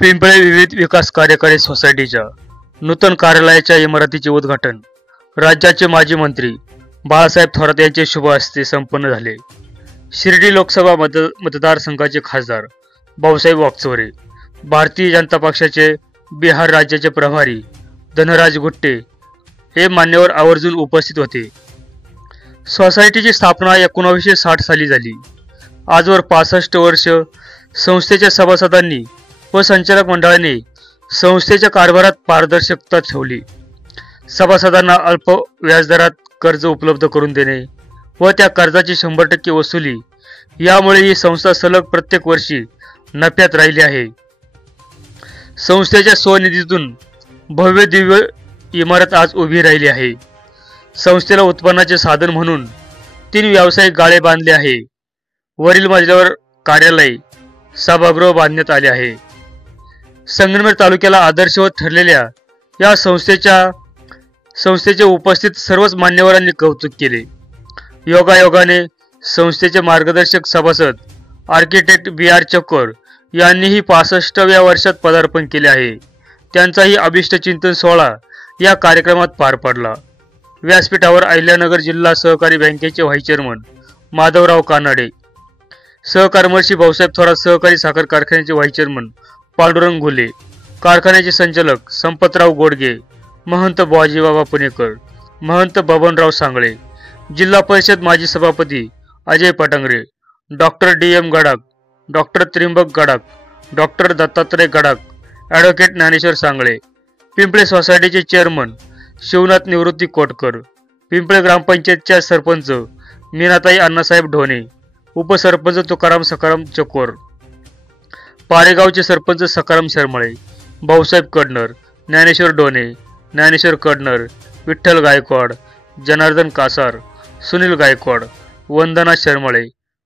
पिंपळे विविध विकास कार्यकारी सोसायटीच्या नूतन कार्यालयाच्या इमारतीचे उद्घाटन राज्याचे माजी मंत्री बाळासाहेब थोरात यांचे शुभ हस्ते संपन्न झाले। शिर्डी लोकसभा मतदारसंघाचे खासदार भाऊसाहेब वागचौरे, भारतीय जनता पक्षाचे बिहार राज्याचे प्रभारी धनराज गुट्टे हे मान्यवर आवर्जून उपस्थित होते। सोसायटीची स्थापना 1960 साली झाली। आजवर 65 वर्ष संस्थेच्या सभासदांनी व संचालक मंडळाने संस्थेच्या कारभारात पारदर्शकता ठेवली। सभासदांना अल्प व्याजदरात कर्ज उपलब्ध करून देणे व त्या कर्जाची 100% वसुली, यामुळे ही संस्था सलग प्रत्येक वर्षी नफ्यात राहिली आहे। संस्थेच्या स्वनिधीतून भव्य दिव्य इमारत आज उभी राहिली आहे। संस्थेला उत्पन्नाचे साधन म्हणून 3 व्यावसायिक गाळे बांधले आहे। वरील मजल्यावर कार्यालय, सभागृह बांधण्यात आले आहे। संगमनेर तालुक्याला आदर्शवत ठरलेल्या या संस्थेचे उपस्थित सर्वच मान्यवरांनी कौतुक केले। योगायोगाने संस्थेचे मार्गदर्शक सभासद आर्किटेक्ट BR चकोर यांनीही 65व्या वर्षात पदार्पण केले आहे। त्यांचाही अभिष्ट चिंतन सोहळा या कार्यक्रमात पार पडला। व्यासपीठावर अहिल्यानगर जिल्हा सहकारी बँकेचे व्हाईस चेअरमन माधवराव कानाडे, सहकारमर्षी भाऊसाहेब थोरात सहकारी साखर कारखान्याचे व्हाईस चेअरमन पांडुरंग घुले, कारखान्याचे संचालक संपतराव गोडगे, महंत बुवाजीबाबा पुणेकर, महंत बबनराव सांगळे, जिल्हा परिषद माजी सभापती Ajay Patangare, doctor DM Gadakh, doctor Trimbak Gadakh, doctor Dattatray Gadakh, advocate Dnyaneshwar Sangle, Pimple सोसायटीचे चेअरमन शिवनाथ निवृत्ती कोटकर, पिंपळे ग्रामपंचायतच्या सरपंच मीनाताई अण्णासाहेब ढोणे, उपसरपंच तुकाराम सकाराम चकोर, पारेगावचे सरपंच सकाराम शर्मळे, भाऊसाहेब कडनर, ज्ञानेश्वर ढोणे, ज्ञानेश्वर कडनर, विठ्ठल गायकवाड, जनार्दन कासार, सुनील गायकवाड, वंदना शर्मळे,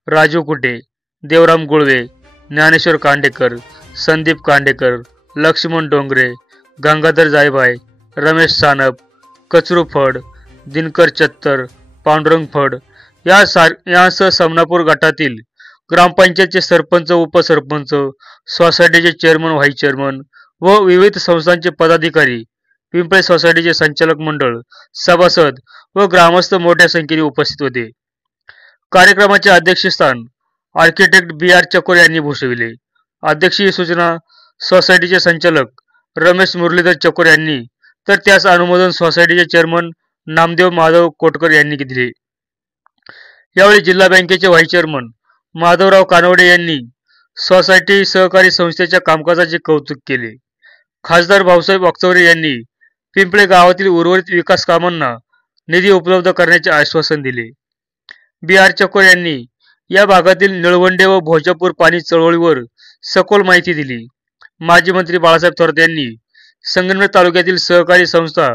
राजू कुटे, देवराम गुळवे, ज्ञानेश्वर कांडेकर, संदीप कांडेकर, लक्ष्मण डोंगरे, गंगाधर जायभाय, रमेश सानप, कचरू फड, दिनकर चत्तर, पांडुरंग फड यासह समनापूर गटातील ग्रामपंचायतचे सरपंच, उपसरपंच, सोसायटीचे चेअरमन, व्हाईस चेअरमन व विविध संस्थांचे पदाधिकारी, पिंपळे सोसायटीचे संचालक मंडळ, सभासद व ग्रामस्थ मोठ्या संख्येने उपस्थित होते। कार्यक्रमाचे अध्यक्षस्थान आर्किटेक्ट BR चकोर यांनी भूषविले। अध्यक्षीय सूचना सोसायटीचे संचालक रमेश मुरलीधर चकोर यांनी, तर त्यास अनुमोदन सोसायटीचे चेअरमन नामदेव माधव कोटकर यांनी दिले। यावेळी जिल्हा बँकेचे व्हाईस चेअरमन माधवराव कानवडे यांनी सोसायटी सहकारी संस्थेच्या कामकाजाचे कौतुक केले। खासदार भाऊसाहेब वागचौरे यांनी पिंपळे गावातील उर्वरित विकास कामांना निधी उपलब्ध करण्याचे आश्वासन दिले। BR चकोर यांनी या भागातील निळवंडे व भोजापूर पाणी चळवळीवर सखोल माहिती दिली। माजी मंत्री बाळासाहेब थोरात यांनी संगमनेर तालुक्यातील सहकारी संस्था,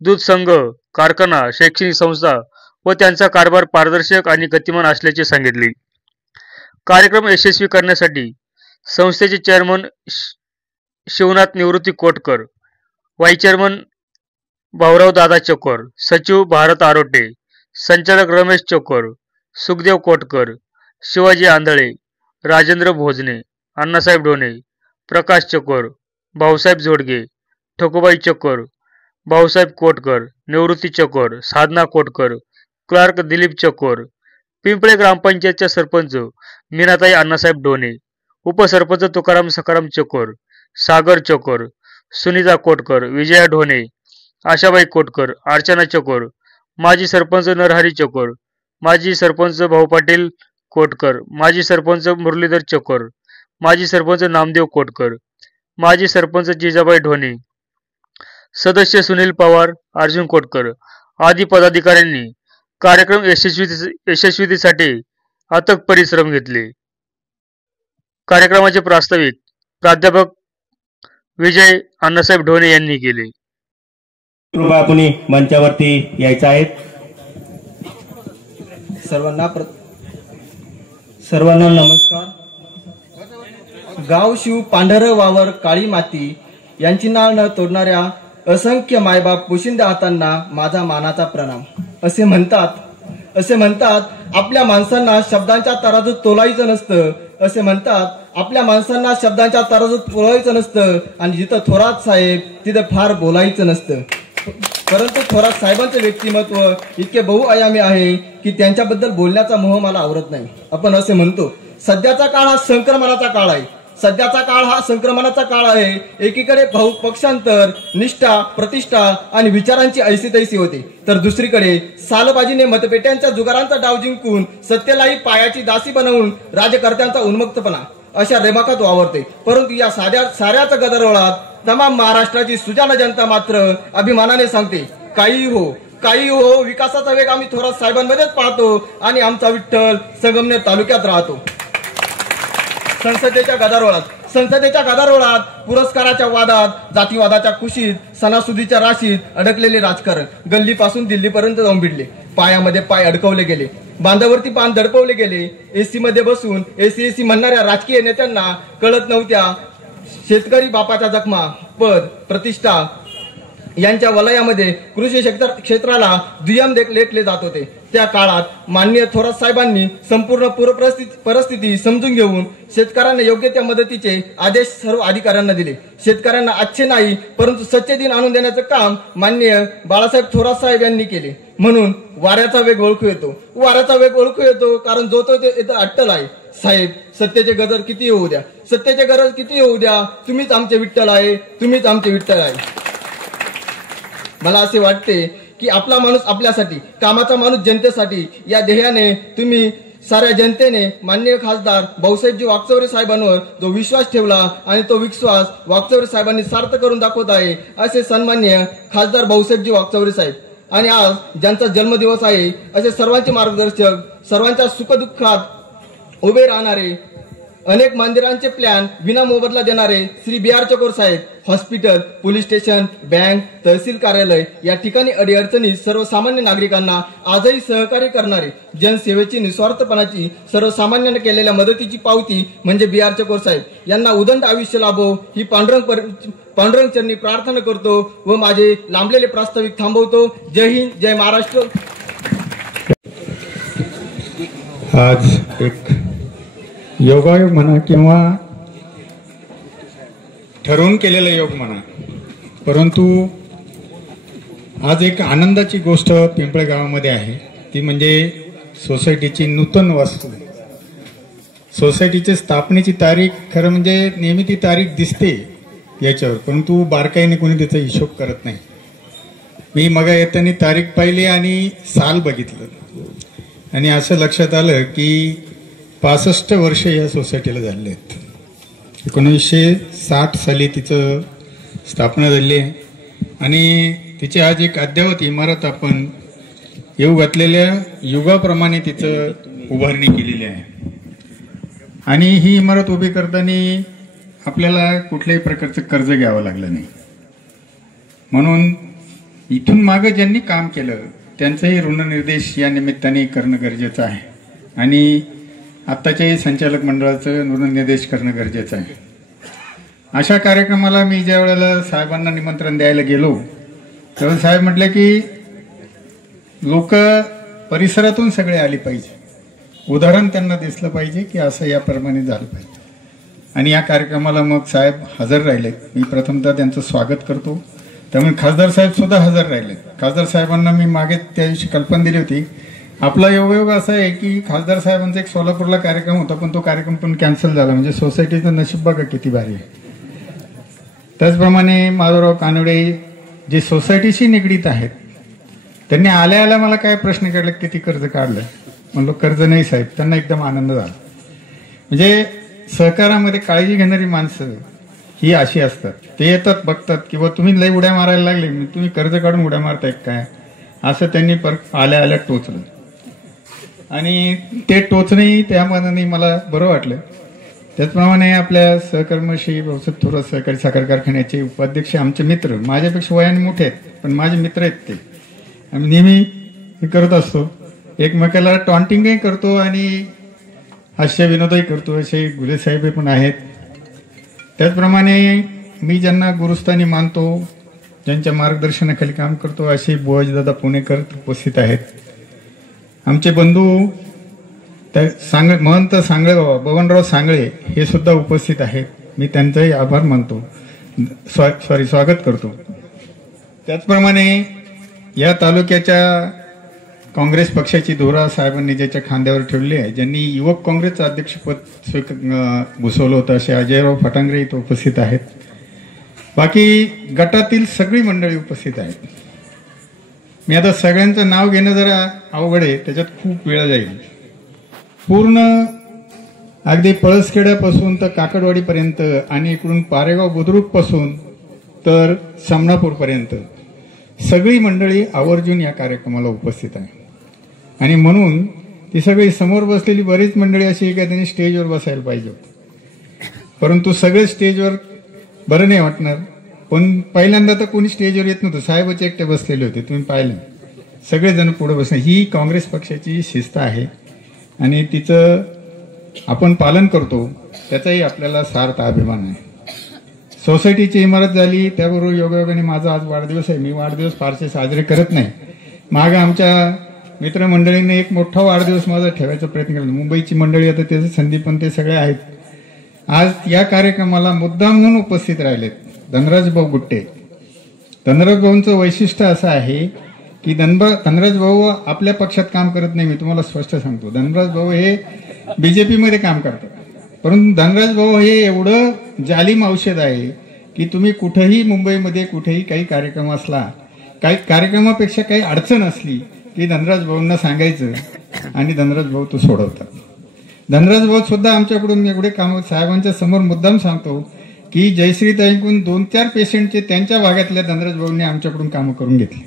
दूध संघ, कारखाना, शैक्षणिक संस्था व त्यांचा कारभार पारदर्शक आणि गतिमान असल्याचे सांगितले। कार्यक्रम यशस्वी करण्यासाठी संस्थेचे chairman Shivnath Nivrutti Kotkar, vice chairman Bhaurao दादा चकोर, सचिव भारत आरोटे, संचालक रमेश चकोर, सुखदेव कोटकर, शिवाजी आंधळे, राजेंद्र भोजने, अण्णासाहेब ढोणे, प्रकाश चकोर, भाऊसाहेब जोडगे, ठकुबाई चकोर, भाऊसाहेब कोटकर, निवृत्ती चकोर, साधना कोटकर, क्लार्क दिलीप चकोर, पिंपळे ग्रामपंचायतच्या सरपंच मीनाताई अण्णासाहेब ढोणे, उपसरपंच तुकाराम सकाराम चकोर, सागर चकोर, सुनीता कोटकर, विजया ढोणे, आशाबाई कोटकर, अर्चना चकोर, माजी सरपंच नरहरी चकोर, माजी सरपंच भाऊ पाटील कोटकर, माजी सरपंच मुरलीधर चकोर, माजी सरपंच नामदेव कोटकर, माजी सरपंच जिजाबाई ढोणे, सदस्य सुनील पवार, अर्जुन कोटकर आदी पदाधिकाऱ्यांनी कार्यक्रम यशस्वीतेसाठी अथक परिश्रम घेतले। कार्यक्रमाचे प्रास्ताविक प्राध्यापक विजय अण्णासाहेब ढोणे यांनी केले। कृपया आपण मंचावरती यायचं आहे। सर्वांना नमस्कार। गाव शिव पांढर वावर काळी माती यांची नाळ न तोडणाऱ्या असंख्य मायबाप पोशिंदे हातांना माझा मानाचा प्रणाम। असे म्हणतात असे म्हणतात आपल्या माणसांना शब्दांच्या तराजूत तोलायचं नसतं. असे म्हणतात आपल्या माणसांना शब्दांच्या तराजूत तोलायचं नसतं आणि जिथं थोरात साहेब तिथं फार बोलायचं नसतं. परंतु थोरात साहेबांचे व्यक्तिमत्व इतके बहुआयामी आहे की त्यांच्याबद्दल बोलण्याचा मोह मला आवरत नाही. आपण असे म्हणतो सध्याचा काळ हा संक्रमणाचा काळ आहे. सध्याचा काळ हा संक्रमणाचा काळ आहे. एकीकडे पक्षांतर, निष्ठा, प्रतिष्ठा आणि विचारांची ऐसी तैसी होते, तर दुसरीकडे सालबाजीने मतपेट्यांच्या जुगारांचा डाव जिंकून सत्तेलाही पायाची दासी बनवून राजकर्त्यांचा उन्मक्तपणा अशा रेमाखात वावरते. परंतु या साऱ्याच गदारोळात तमाम महाराष्ट्राची सुजाण जनता मात्र अभिमानाने सांगते काही हो विकासाचा वेग आम्ही थोरात साहेबांमध्येच पाहतो आणि आमचा विठ्ठल संगमनेर तालुक्यात राहतो. संसदेच्या गदारोळात पुरस्काराच्या वादात, जातीवादाच्या कुशीत, सणासुदीच्या राशीत अडकलेले राजकारण गल्लीपासून दिल्लीपर्यंत जाऊन भिडले. पायामध्ये पाय अडकवले गेले, बांधावरती पान दडपवले गेले. एसी मध्ये बसून एसी म्हणणाऱ्या राजकीय नेत्यांना कळत नव्हत्या शेतकरी बापाच्या जखमा, पद, प्रतिष्ठा यांच्या वलयामध्ये कृषी क्षेत्राला दुय्यम लेखले जात होते. त्या काळात माननीय थोरात साहेबांनी संपूर्ण परिस्थिती समजून घेऊन शेतकऱ्यांना योग्य त्या मदतीचे आदेश सर्व अधिकाऱ्यांना दिले. शेतकऱ्यांना अच्छे नाही परंतु सच्चे दिन आणून देण्याचं काम माननीय बाळासाहेब थोरात साहेब यांनी केले. म्हणून वाऱ्याचा वेग ओळखू येतो कारण जो तो इथं अट्टल आहे. साहेब सत्तेचे गरज किती होऊ द्या, तुम्हीच आमचे विठ्ठल आहे. मला असे वाटते की आपला माणूस आपल्यासाठी, कामाचा माणूस जनतेसाठी या ध्येयाने तुम्ही साऱ्या जनतेने माननीय खासदार भाऊसाहेबजी वाकचौरे साहेबांवर जो विश्वास ठेवला आणि तो विश्वास वाकचौरे साहेबांनी सार्थ करून दाखवत आहे असे सन्माननीय खासदार भाऊसाहेबजी वाकचौरे साहेब. आणि आज ज्यांचा जन्मदिवस आहे असे सर्वांचे मार्गदर्शक, सर्वांच्या सुखदुःखात उभे राहणारे, अनेक मंदिरांचे प्लॅन विना मोबदला देणारे श्री बी आर चकोर साहेब, हॉस्पिटल, पोलीस स्टेशन, बँक, तहसील कार्यालय या ठिकाणी अडीअडचणी सर्वसामान्य नागरिकांना आजही सहकार्य करणारे, जनसेवेची निस्वार्थपणाची सर्वसामान्यांना केलेल्या मदतीची पावती म्हणजे बी आर चकोर साहेब यांना उदंड आयुष्य लाभो ही पांडुरंग चरणी प्रार्थना करतो व माझे लांबलेले प्रास्ताविक थांबवतो. जय हिंद, जय महाराष्ट्र. आज एक योगायोग म्हणा किंवा ठरवून केलेला योग म्हणा, परंतु आज एक आनंदाची गोष्ट पिंपळे गावामध्ये आहे. ती म्हणजे सोसायटीची नूतन वास्तू. सोसायटीच्या स्थापनेची तारीख खरं म्हणजे नेहमी ती तारीख दिसते याच्यावर, परंतु बारकाईने कोणी त्याचा हिशोब करत नाही. मी मग येताना तारीख पाहिली आणि साल बघितलं आणि असं लक्षात आलं की 65 वर्ष या सोसायटीला झाले आहेत. 1960 साली तिचं स्थापना झाली आहे आणि तिची आज एक अद्ययावत इमारत आपण येऊ घातलेल्या युगाप्रमाणे तिचं उभारणी केलेली आहे. आणि ही इमारत उभी करताना आपल्याला कुठल्याही प्रकारचं कर्ज घ्यावं लागलं नाही. म्हणून इथून मागं ज्यांनी काम केलं त्यांचंही ऋणनिर्देश या निमित्ताने करणं गरजेचं आहे आणि आत्ताच्याही संचालक मंडळाचं ऋणनिर्देश करणं गरजेचं आहे. अशा कार्यक्रमाला मी ज्या वेळेला साहेबांना निमंत्रण द्यायला गेलो तेव्हा साहेब म्हटले की लोक परिसरातून सगळे आले पाहिजे, उदाहरण त्यांना दिसलं पाहिजे की असं याप्रमाणे झालं पाहिजे. आणि या कार्यक्रमाला मग साहेब हजर राहिले. मी प्रथमतः त्यांचं स्वागत करतो. त्यामुळे खासदार साहेब सुद्धा हजर राहिले. खासदार साहेबांना मी मागे त्या दिवशी कल्पना दिली होती. आपला योगायोग असा आहे की खासदार साहेबांचा एक सोलापूरला कार्यक्रम होता पण तो कार्यक्रम पण कॅन्सल झाला. म्हणजे सोसायटीचं नशीब बघा किती भारी आहे. त्याचप्रमाणे माधवराव कानडे जे सोसायटीशी निगडीत आहेत त्यांनी आल्या मला काय प्रश्न काढला किती कर्ज काढलं. म्हणलो कर्ज नाही साहेब. त्यांना एकदम आनंद झाला. म्हणजे सहकारामध्ये काळजी घेणारी माणसं ही अशी असतात. ते येतात बघतात किंवा तुम्ही लई उड्या मारायला लागले तुम्ही कर्ज काढून उड्या मारताय काय असं त्यांनी आल्या टोचलं आणि ते टोचणेही त्यामध्ये मला बरं वाटलं. त्याचप्रमाणे आपल्या सहकर्मशी भाऊसाहेब थोरात सहकारी साखर कारखान्याचे उपाध्यक्ष आमचे मित्र, माझ्यापेक्षा वयाने मोठे आहेत पण माझे मित्र आहेत. ते आम्ही नेहमी हे करत असतो, एकमेकाला टॉन्टिंगही करतो आणि हास्य विनोदही करतो. असे गुले साहेब पण आहेत. त्याचप्रमाणे मी ज्यांना गुरुस्थानी मानतो, ज्यांच्या मार्गदर्शनाखाली काम करतो असे बुवाजीदादा पुणेकर उपस्थित आहेत. आमचे बंधू महंत सांगळे बाबा बबनराव सांगळे हे सुद्धा उपस्थित आहेत. मी त्यांचाही आभार मानतो, स्वागत करतो. त्याचप्रमाणे या तालुक्याच्या काँग्रेस पक्षाची धुरा साहेबांनी ज्याच्या खांद्यावर ठेवली आहे, ज्यांनी युवक काँग्रेसचं अध्यक्षपद भूषवलं होतं, असे अजयराव फटांगरे इथं उपस्थित आहेत. बाकी गटातील सगळी मंडळी उपस्थित आहेत. मी आता सगळ्यांचं नाव घेणं जरा अवघड आहे, त्याच्यात खूप वेळ जाईल. पूर्ण अगदी पळसखेड्यापासून तर काकडवाडीपर्यंत आणि इकडून पारेगाव बुद्रुकपासून तर समनापूरपर्यंत सगळी मंडळी आवर्जून या कार्यक्रमाला उपस्थित आहे. आणि म्हणून ती सगळी समोर बसलेली बरीच मंडळी अशी आहे का त्यांनी स्टेजवर बसायला पाहिजे होतं, परंतु सगळे स्टेजवर बरं नाही वाटणार. पण पहिल्यांदा तर कोणी स्टेजवर येत नव्हतं, साहेबच एकटे बसलेले होते, तुम्ही पाहिलं. सगळेजण पुढे बसले. ही काँग्रेस पक्षाची शिस्त आहे आणि तिचं आपण पालन करतो, त्याचाही आपल्याला सार्थ अभिमान आहे. सोसायटीची इमारत झाली, त्याबरोबर योगायोगाने माझा आज वाढदिवस आहे. मी वाढदिवस फारसे साजरे करत नाही. मागे आमच्या मित्रमंडळीने एक मोठा वाढदिवस माझा ठेवायचा प्रयत्न केला. मुंबईची मंडळी आता त्याचे संदीप पण ते सगळे आहेत. आज या कार्यक्रमाला मुद्दाम म्हणून उपस्थित राहिलेत धनराज भाऊ गुट्टे. धनराज भाऊंचं वैशिष्ट्य असं आहे की धनराज भाऊ आपल्या पक्षात काम करत नाही. मी तुम्हाला स्पष्ट सांगतो, धनराज भाऊ हे बीजेपी मध्ये काम करतात, परंतु धनराज भाऊ हे एवढं जालिम औषध आहे की तुम्ही कुठेही मुंबईमध्ये कुठेही काही कार्यक्रम असला, काही कार्यक्रमापेक्षा काही अडचण असली की धनराज भाऊंना सांगायचं आणि धनराज भाऊ तो सोडवतात. धनराज भाऊ सुद्धा आमच्याकडून एवढे काम साहेबांच्या समोर मुद्दाम सांगतो की जयश्रीताईंकडून 2-4 पेशंटचे त्यांच्या भागातल्या धनराज भाऊंनी आमच्याकडून कामं करून घेतली.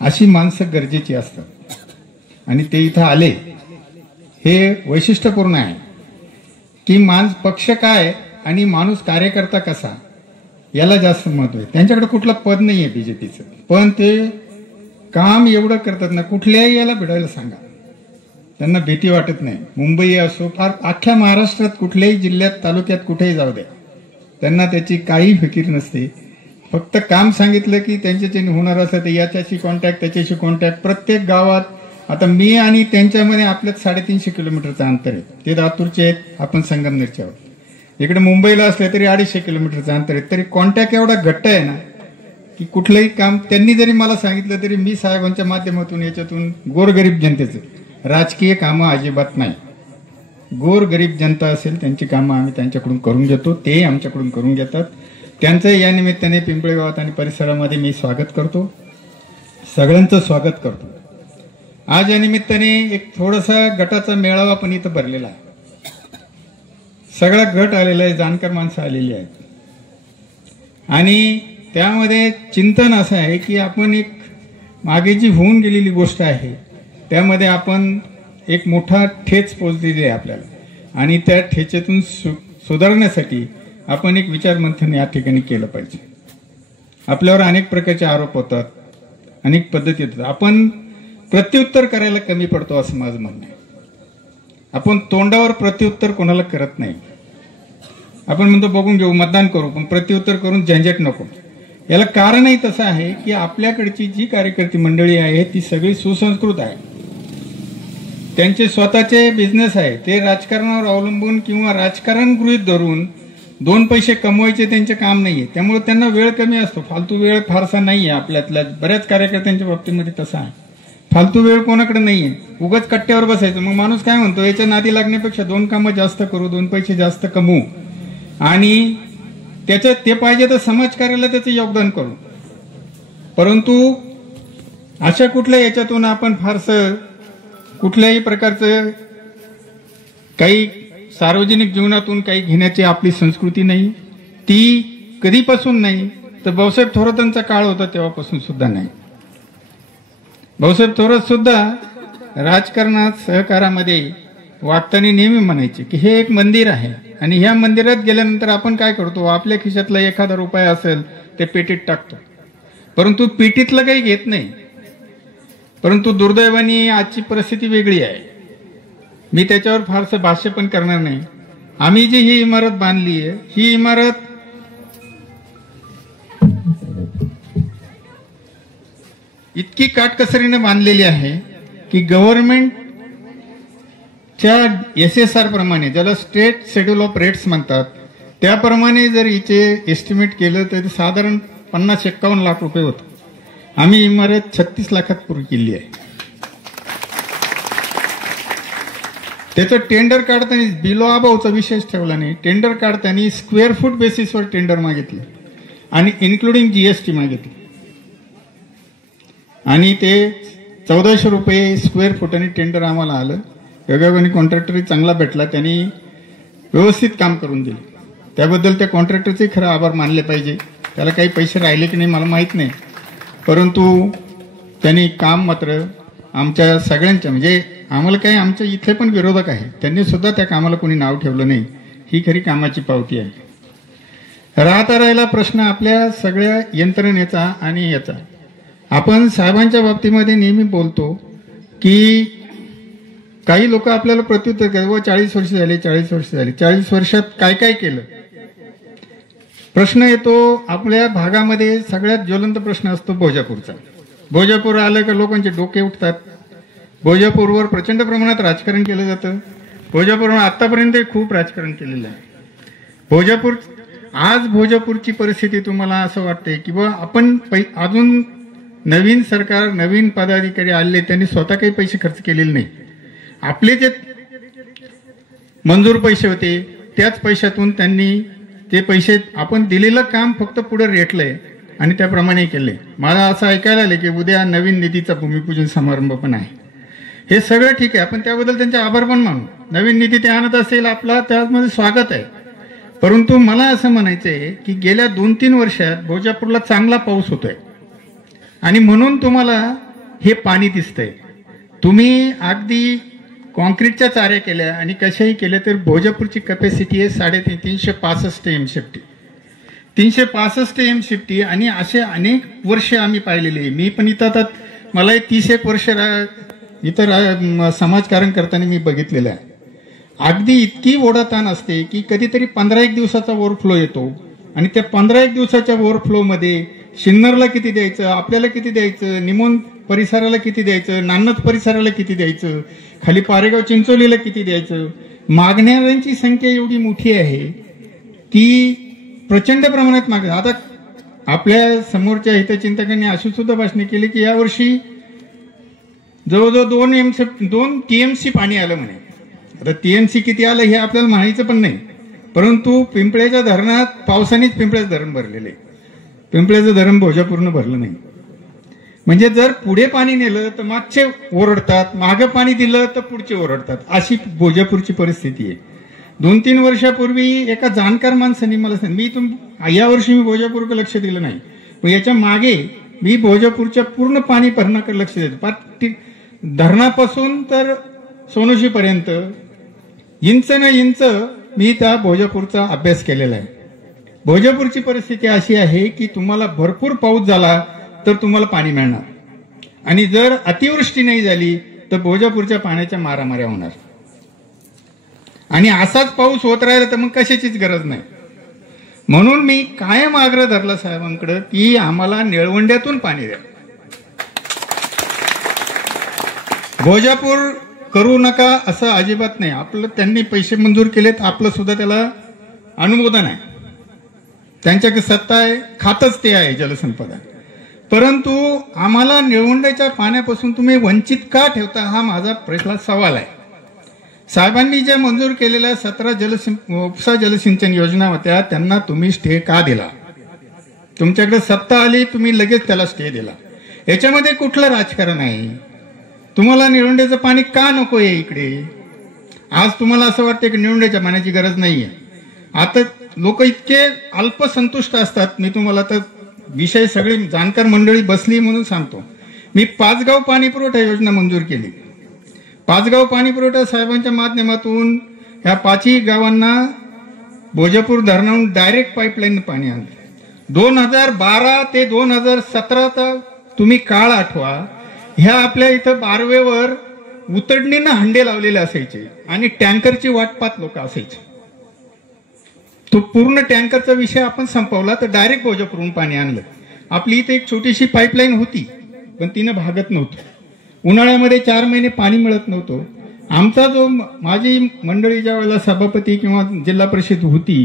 अशी माणसं गरजेची असतात आणि ते इथं आले हे वैशिष्ट्यपूर्ण आहे की पक्ष काय आणि माणूस कार्यकर्ता कसा याला जास्त महत्व आहे. त्यांच्याकडे कुठलं पद नाही आहे बीजेपीचं, पण ते काम एवढं करतात ना, कुठल्याही याला भिडायला सांगा, त्यांना भीती वाटत नाही. मुंबई असो, फार अख्ख्या महाराष्ट्रात कुठल्याही जिल्ह्यात तालुक्यात कुठेही जाऊ द्या, त्यांना त्याची काही फिकीर नसते. फक्त काम सांगितलं की त्यांच्याच्याने होणार असं ते याच्याशी कॉन्टॅक्ट त्याच्याशी कॉन्टॅक्ट. प्रत्येक गावात आता मी आणि त्यांच्यामध्ये आपल्यात 350 किलोमीटरचं अंतर आहे. ते लातूरचे आहेत, आपण संगमनेरचे आहोत. इकडे मुंबईला असले तरी 250 किलोमीटरचं अंतर आहे, तरी कॉन्टॅक्ट एवढा घट्ट आहे ना की कुठलंही काम त्यांनी जरी मला सांगितलं तरी मी साहेबांच्या माध्यमातून याच्यातून गोरगरीब जनतेचं राजकीय कामं अजिबात नाही. गोरगरीब जनता असेल त्यांची कामं आम्ही त्यांच्याकडून करून घेतो, ते आमच्याकडून करून घेतात. त्यांचं या निमित्ताने पिंपळे गावात आणि परिसरामध्ये मी स्वागत करतो, सगळ्यांचं स्वागत करतो. आज या निमित्ताने एक थोडासा गटाचा मेळावा पण इथं भरलेला आहे. सगळा गट आलेला आहे, जाणकार माणसं आलेली आहेत आणि त्यामध्ये चिंतन असं आहे की आपण एक मागे जी होऊन गेलेली गोष्ट आहे त्यामध्ये आपण एक मोठा ठेच पोचलेली आहे आपल्याला आणि त्या ठेचेतून सुधारण्यासाठी आपण एक विचारमंथन या ठिकाणी केलं पाहिजे. आपल्यावर अनेक प्रकारचे आरोप होतात, अनेक पद्धती होतात. आपण प्रत्युत्तर करायला कमी पडतो असं माझं म्हणणं आहे. आपण तोंडावर प्रत्युत्तर कोणाला करत नाही. आपण म्हणतो बघून घेऊ, मतदान करू, पण प्रत्युत्तर करून झंझट नको. याला कारणही तसं आहे की आपल्याकडची जी कार्यकर्ती मंडळी आहे ती सगळी सुसंस्कृत आहे. त्यांचे स्वतःचे बिझनेस आहे, ते राजकारणावर अवलंबून किंवा राजकारण गृहीत धरून 2 पैसे कमवायचे त्यांचे काम नाहीये. त्यामुळे त्यांना वेळ कमी असतो, फालतू वेळ फारसा नाहीये. आपल्यातल्या बऱ्याच कार्यकर्त्यांच्या बाबतीमध्ये तसं आहे, फालतू वेळ कोणाकडे नाहीये. उगाच कट्ट्यावर बसायचं. मग माणूस काय म्हणतो, याच्या नादी लागण्यापेक्षा 2 कामं जास्त करू, 2 पैसे जास्त कमवू आणि त्याच्यात ते पाहिजे तर समाजकार्याला त्याचं योगदान करू. परंतु अशा कुठल्या याच्यातून आपण फारसं कुठल्याही प्रकारचं काही सार्वजनिक जीवनातून काही घेण्याची आपली संस्कृती नाही. ती कधीपासून नाही तर भाऊसाहेब थोरातांचा काळ होता तेव्हापासून सुद्धा नाही. भाऊसाहेब थोरात सुद्धा राजकारणात सहकारामध्ये वागताना नेहमी म्हणायचे की हे एक मंदिर आहे आणि ह्या मंदिरात गेल्यानंतर आपण काय करतो, आपल्या खिशातला एखादा रुपया असेल ते पेटीत टाकतो, परंतु पेटीतलं काही घेत नाही. परंतु दुर्दैवाने आजची परिस्थिती वेगळी आहे. मी त्याच्यावर फारसं भाष्य पण करणार नाही. आम्ही जी ही इमारत बांधली आहे, ही इमारत इतकी काटकसरीने बांधलेली आहे की गव्हर्नमेंटच्या SSR प्रमाणे, ज्याला स्टेट शेड्यूल ऑफ रेट्स म्हणतात, त्याप्रमाणे जर हिचे एस्टिमेट केलं तर साधारण 50-51 लाख रुपये होतं. आम्ही इमारत 36 लाखात पूर्ण केली आहे. त्याचं टेंडर काढताना बिलो अबावचा विशेष ठेवला नाही. टेंडर काढताना स्क्वेअर फूट बेसिसवर टेंडर मागितले आणि इन्क्लुडिंग GST मागितले आणि ते 1400 रुपये स्क्वेअर फुटाने टेंडर आम्हाला आलं. योगायोगाने कॉन्ट्रॅक्टरही चांगला भेटला, त्यांनी व्यवस्थित काम करून दिले. त्याबद्दल त्या कॉन्ट्रॅक्टरचे खरं आभार मानले पाहिजे. त्याला काही पैसे राहिले की नाही मला माहीत नाही, परंतु त्यांनी काम मात्र आमच्या सगळ्यांच्या, म्हणजे आम्हाला काही आमच्या इथले पण विरोधक आहे, त्यांनी सुद्धा त्या कामाला कोणी नाव ठेवलं नाही. ही खरी कामाची पावती आहे. राहता राहिला प्रश्न आपल्या सगळ्या यंत्रणेचा आणि याचा. आपण साहेबांच्या बाबतीमध्ये नेहमी बोलतो की काही लोक आपल्याला प्रत्युत्तर करतात, 40 वर्ष झाले, 40 वर्ष झाले, 40 वर्षात काय काय केलं. प्रश्न येतो आपल्या भागामध्ये सगळ्यात ज्वलंत प्रश्न असतो भोजापूरचा. भोजापूर आलं का लोकांचे डोके उठतात. भोजापूरवर प्रचंड प्रमाणात राजकारण केलं जातं. भोजापूरवर आतापर्यंत खूप राजकारण केलेलं आहे. आज भोजापूरची परिस्थिती तुम्हाला असं वाटते की बा आपण अजून नवीन सरकार, नवीन पदाधिकारी आले, त्यांनी स्वतः काही पैसे खर्च केलेले नाही. आपले जे मंजूर पैसे होते त्याच पैशातून त्यांनी ते पैसे, आपण दिलेलं काम फक्त पुढे रेटलंय आणि त्याप्रमाणे केले. मला असं ऐकायला आलं की उद्या नवीन निधीचा भूमिपूजन समारंभ पण आहे. हे सगळं ठीक आहे, आपण त्याबद्दल त्यांचे आभार पण मानू. नवीन निधी ते आणत असेल, आपला त्यामध्ये स्वागत आहे. परंतु मला असं म्हणायचं आहे की गेल्या 2-3 वर्षात भोजापूरला चांगला पाऊस होतोय आणि म्हणून तुम्हाला हे पाणी दिसतंय. तुम्ही अगदी कॉन्क्रीटच्या चाऱ्या केल्या आणि कशाही केल्या तर भोजापूरची कॅपॅसिटी आहे 365 MCFT. 365 MCFT आणि असे अनेक वर्ष आम्ही पाहिलेले आहे. मी पण इथं आता मला 31 वर्ष इथं समाजकारण करताना मी बघितलेलं आहे. अगदी इतकी ओढाताण असते की कधीतरी 15-1 दिवसाचा ओव्हरफ्लो येतो आणि त्या 15-1 दिवसाच्या ओव्हरफ्लोमध्ये सिन्नरला किती द्यायचं, आपल्याला किती द्यायचं, निमोन परिसराला किती द्यायचं, नान्नज परिसराला किती द्यायचं, खाली पारेगाव चिंचोलीला किती द्यायचं. मागणाऱ्यांची संख्या एवढी मोठी आहे की प्रचंड प्रमाणात मागणी. आता आपल्या समोरच्या हितचिंतकांनी अशी सुद्धा भाषणे केली की यावर्षी जवळजवळ 2 TMC पाणी आलं म्हणे. आता TMC किती आलं हे आपल्याला माहितीचं पण नाही, परंतु पिंपळ्याच्या धरणात पावसानेच पिंपळ्याचं धरण भरलेलं आहे. पिंपळ्याचं धरण भोजापूरनं भरलं नाही. म्हणजे जर पुढे पाणी नेलं तर मागचे ओरडतात, मागं पाणी दिलं तर पुढचे ओरडतात, अशी भोजापूरची परिस्थिती आहे. 2-3 वर्षापूर्वी एका जाणकार माणसाने मला यावर्षी मी भोजापूरकडे लक्ष दिलं नाही, पण याच्या मागे मी भोजापूरच्या पूर्ण पाणी भरणाकडे लक्ष देतो. धरणापासून तर सोनोशीपर्यंत इंच न इंच मी त्या भोजापूरचा अभ्यास केलेला आहे. भोजापूरची परिस्थिती अशी आहे की तुम्हाला भरपूर पाऊस झाला तर तुम्हाला पाणी मिळणार आणि जर अतिवृष्टी नाही झाली तर भोजापूरच्या पाण्याच्या मारामाऱ्या होणार आणि असाच पाऊस होत राहिला तर मग कशाचीच गरज नाही. म्हणून मी कायम आग्रह धरला साहेबांकडे की आम्हाला निळवंड्यातून पाणी द्या. भोजापूर करू नका असं अजिबात नाही. आपलं त्यांनी पैसे मंजूर केलेत, आपलं सुद्धा त्याला अनुमोदन आहे, त्यांच्याकडे सत्ता आहे, खातच ते आहे जलसंपदा. परंतु आम्हाला निळवंड्याच्या पाण्यापासून तुम्ही वंचित का ठेवता हा माझा प्रश्न सवाल आहे. साहेबांनी ज्या मंजूर केलेल्या 17 उपसा जलसिंचन योजना होत्या त्यांना तुम्ही स्टे का दिला? तुमच्याकडे सत्ता आली, तुम्ही लगेच त्याला स्टे दिला. याच्यामध्ये कुठलं राजकारण आहे? तुम्हाला निळवंड्याचं पाणी का नको आहे इकडे? आज तुम्हाला असं वाटतं की निळवंड्याच्या पाण्याची गरज नाहीये. आता लोक इतके अल्पसंतुष्ट असतात. मी तुम्हाला तर विषय सगळी जाणकार मंडळी बसली म्हणून सांगतो. मी 5 गाव पाणी पुरवठा योजना मंजूर केली. 5 गाव पाणी पुरवठा साहेबांच्या माध्यमातून ह्या 5ही गावांना भोजापूर धरणाहून डायरेक्ट पाईपलाईन पाणी आणलं. 2012 ते 2017 तुम्ही काळ आठवा. ह्या आपल्या इथं बारवेवर उतडणीनं हंडे लावलेले असायचे आणि टँकरची वाट पाहत लोक असायचे. तो पूर्ण टँकरचा विषय आपण संपवला तर डायरेक्ट भोजापूरहून पाणी आणलं. आपली इथे एक छोटीशी पाईपलाईन होती पण तिनं भागत नव्हतं. उन्हाळ्यामध्ये 4 महिने पाणी मिळत नव्हतं. आमचा जो माझी मंडळी ज्या वेळेला सभापती किंवा जिल्हा परिषद होती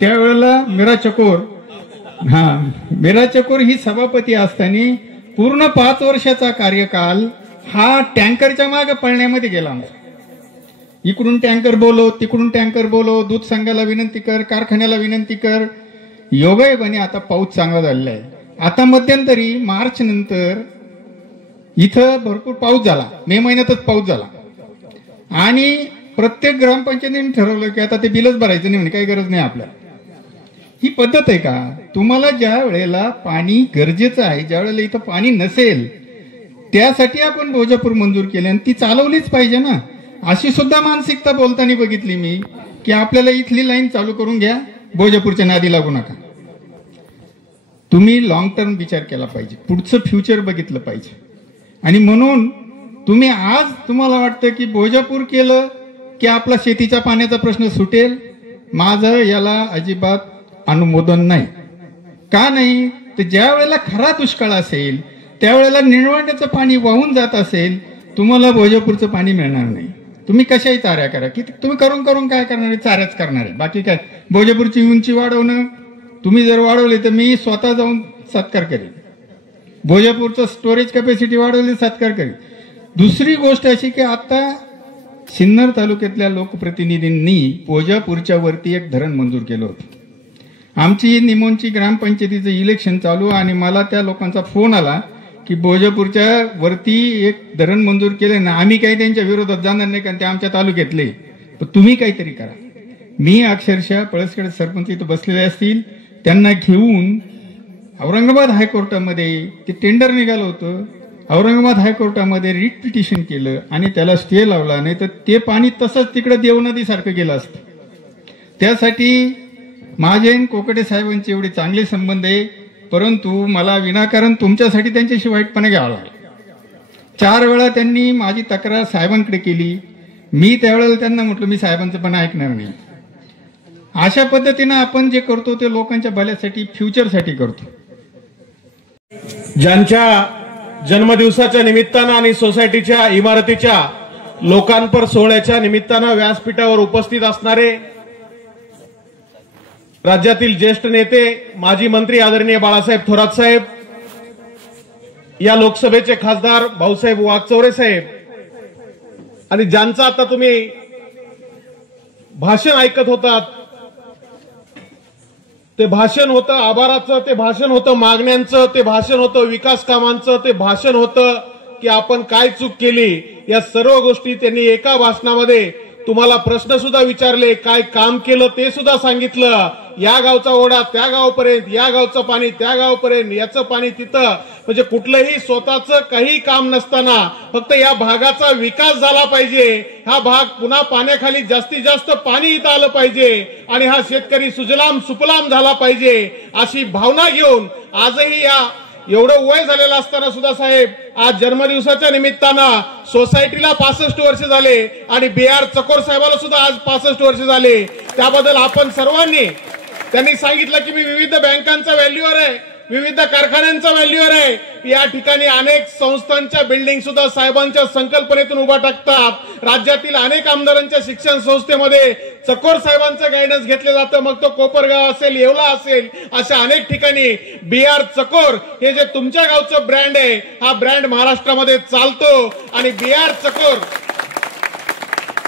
त्यावेळेला मीरा चकोर ही सभापती असताना पूर्ण 5 वर्षाचा कार्यकाल हा टँकरच्या मागे पळण्यामध्ये गेला आमचा. इकडून टँकर बोलव, तिकडून टँकर बोलव, दूध संघाला विनंती कर, कारखान्याला विनंती कर. योगायोगाने आता पाऊस चांगला झालेला आहे. आता मध्यंतरी मार्च नंतर इथं भरपूर पाऊस झाला, मे महिन्यातच पाऊस झाला आणि प्रत्येक ग्रामपंचायतीने ठरवलं की आता ते बिलच भरायचं नाही, म्हणे काही गरज नाही आपल्याला. ही पद्धत आहे का? तुम्हाला ज्या वेळेला पाणी गरजेचं आहे, ज्या वेळेला इथं पाणी नसेल त्यासाठी आपण भोजापूर मंजूर केले आणि ती चालवलीच पाहिजे ना. अशी सुद्धा मानसिकता बोलताना बघितली मी की आपल्याला इथली लाईन चालू करून घ्या, भोजापूरच्या नादी लागू नका. तुम्ही लॉंग टर्म विचार केला पाहिजे, पुढचं फ्युचर बघितलं पाहिजे. आणि म्हणून तुम्ही आज तुम्हाला वाटतं की भोजापूर केलं की आपला शेतीच्या पाण्याचा प्रश्न सुटेल. माझं याला अजिबात अनुमोदन नाही. का नाही? तर ज्या वेळेला खरा दुष्काळ असेल त्यावेळेला निळवंड्याचं पाणी वाहून जात असेल, तुम्हाला भोजापूरचं पाणी मिळणार नाही. तुम्ही कशाही चाऱ्या करा, की तुम्ही करून करून काय करणार आहे? चाऱ्याच करणार आहे, बाकी काय. भोजापूरची उंची वाढवणं, तुम्ही जर वाढवली तर मी स्वतः जाऊन सत्कार करेन. भोजापूरचं स्टोरेज कॅपॅसिटी वाढवली, सत्कार करेन. दुसरी गोष्ट अशी की आता सिन्नर तालुक्यातल्या लोकप्रतिनिधींनी भोजापूरच्या वरती एक धरण मंजूर केलं होतं. आमची निमोणची ग्रामपंचायतीचं इलेक्शन चालू आणि मला त्या लोकांचा फोन आला की भोजापूरच्या वरती एक धरण मंजूर केले ना, आम्ही काही त्यांच्या विरोधात जाणार नाही कारण ते आमच्या तालुक्यातले, पण तुम्ही काहीतरी करा. मी अक्षरशः पळसखेड सरपंच इथं बसलेले असतील, त्यांना घेऊन औरंगाबाद हायकोर्टामध्ये ते टेंडर निघालं होतं. औरंगाबाद हायकोर्टामध्ये रिट पिटिशन केलं आणि त्याला स्टे लावला, नाही तर ते पाणी तसंच तिकडे देवनदीसारखं गेलं असतं. त्यासाठी माझे कोकटे साहेबांचे एवढे चांगले संबंध आहे, परंतु मला विनाकारण तुमच्यासाठी त्यांच्याशी वाईटपणे घ्यावा लागला. 4 वेळा त्यांनी माझी तक्रार साहेबांकडे केली. मी त्यावेळेला त्यांना म्हटलं मी साहेबांचं पण ऐकणार नाही. अशा पद्धतीनं आपण जे करतो ते लोकांच्या भल्यासाठी, फ्युचरसाठी करतो. ज्यांच्या जन्मदिवसाच्या निमित्तानं आणि सोसायटीच्या इमारतीच्या लोकांपर सोहळ्याच्या निमित्तानं व्यासपीठावर उपस्थित असणारे राज्यातील ज्येष्ठ नेते, माजी मंत्री आदरणीय बाळासाहेब थोरात साहेब, या लोकसभेचे खासदार भाऊसाहेब वागचौरे साहेब, आणि ज्यांचं आता तुम्ही भाषण ऐकत होतात ते भाषण होतं आभाराचं, ते भाषण होतं मागण्यांचं, ते भाषण होतं विकास कामांचं, ते भाषण होतं की आपण काय चूक केली. या सर्व गोष्टी त्यांनी एका भाषणामध्ये तुम्हाला प्रश्न सुद्धा विचारले, काय काम केलं ते सुद्धा सांगितलं. या गावचा ओढा त्या गावपर्यंत, या गावचं पाणी त्या गावपर्यंत, याचं पाणी तिथं, म्हणजे कुठलंही स्वतःचं काही काम नसताना फक्त या भागाचा विकास झाला पाहिजे, हा भाग पुन्हा पाण्याखाली जास्तीत जास्त पाणी इथं आलं पाहिजे आणि हा शेतकरी सुजलाम सुफलाम झाला पाहिजे अशी भावना घेऊन आजही या एवढं वय झालेलं असताना सुद्धा साहेब आज जन्मदिवसाच्या निमित्तानं सोसायटीला 65 वर्ष झाले आणि BR चकोर साहेबाला सुद्धा आज 65 वर्ष झाले. त्याबद्दल आपण सर्वांनी, त्यांनी सांगितलं की मी विविध बँकांचा व्हॅल्यूअर आहे, विविध कारखान्यांचा व्हॅल्यूअर आहे. या ठिकाणी अनेक संस्थांच्या बिल्डिंग सुद्धा साहेबांच्या संकल्पनेतून उभा टाकतात. राज्यातील अनेक आमदारांच्या शिक्षण संस्थेमध्ये चकोर साहेबांचं गायडन्स घेतलं जातं, मग तो कोपरगाव असेल, येवला असेल, अशा अनेक ठिकाणी BR चकोर हे जे तुमच्या गावचं ब्रँड आहे, हा ब्रँड महाराष्ट्रामध्ये चालतो. आणि BR चकोर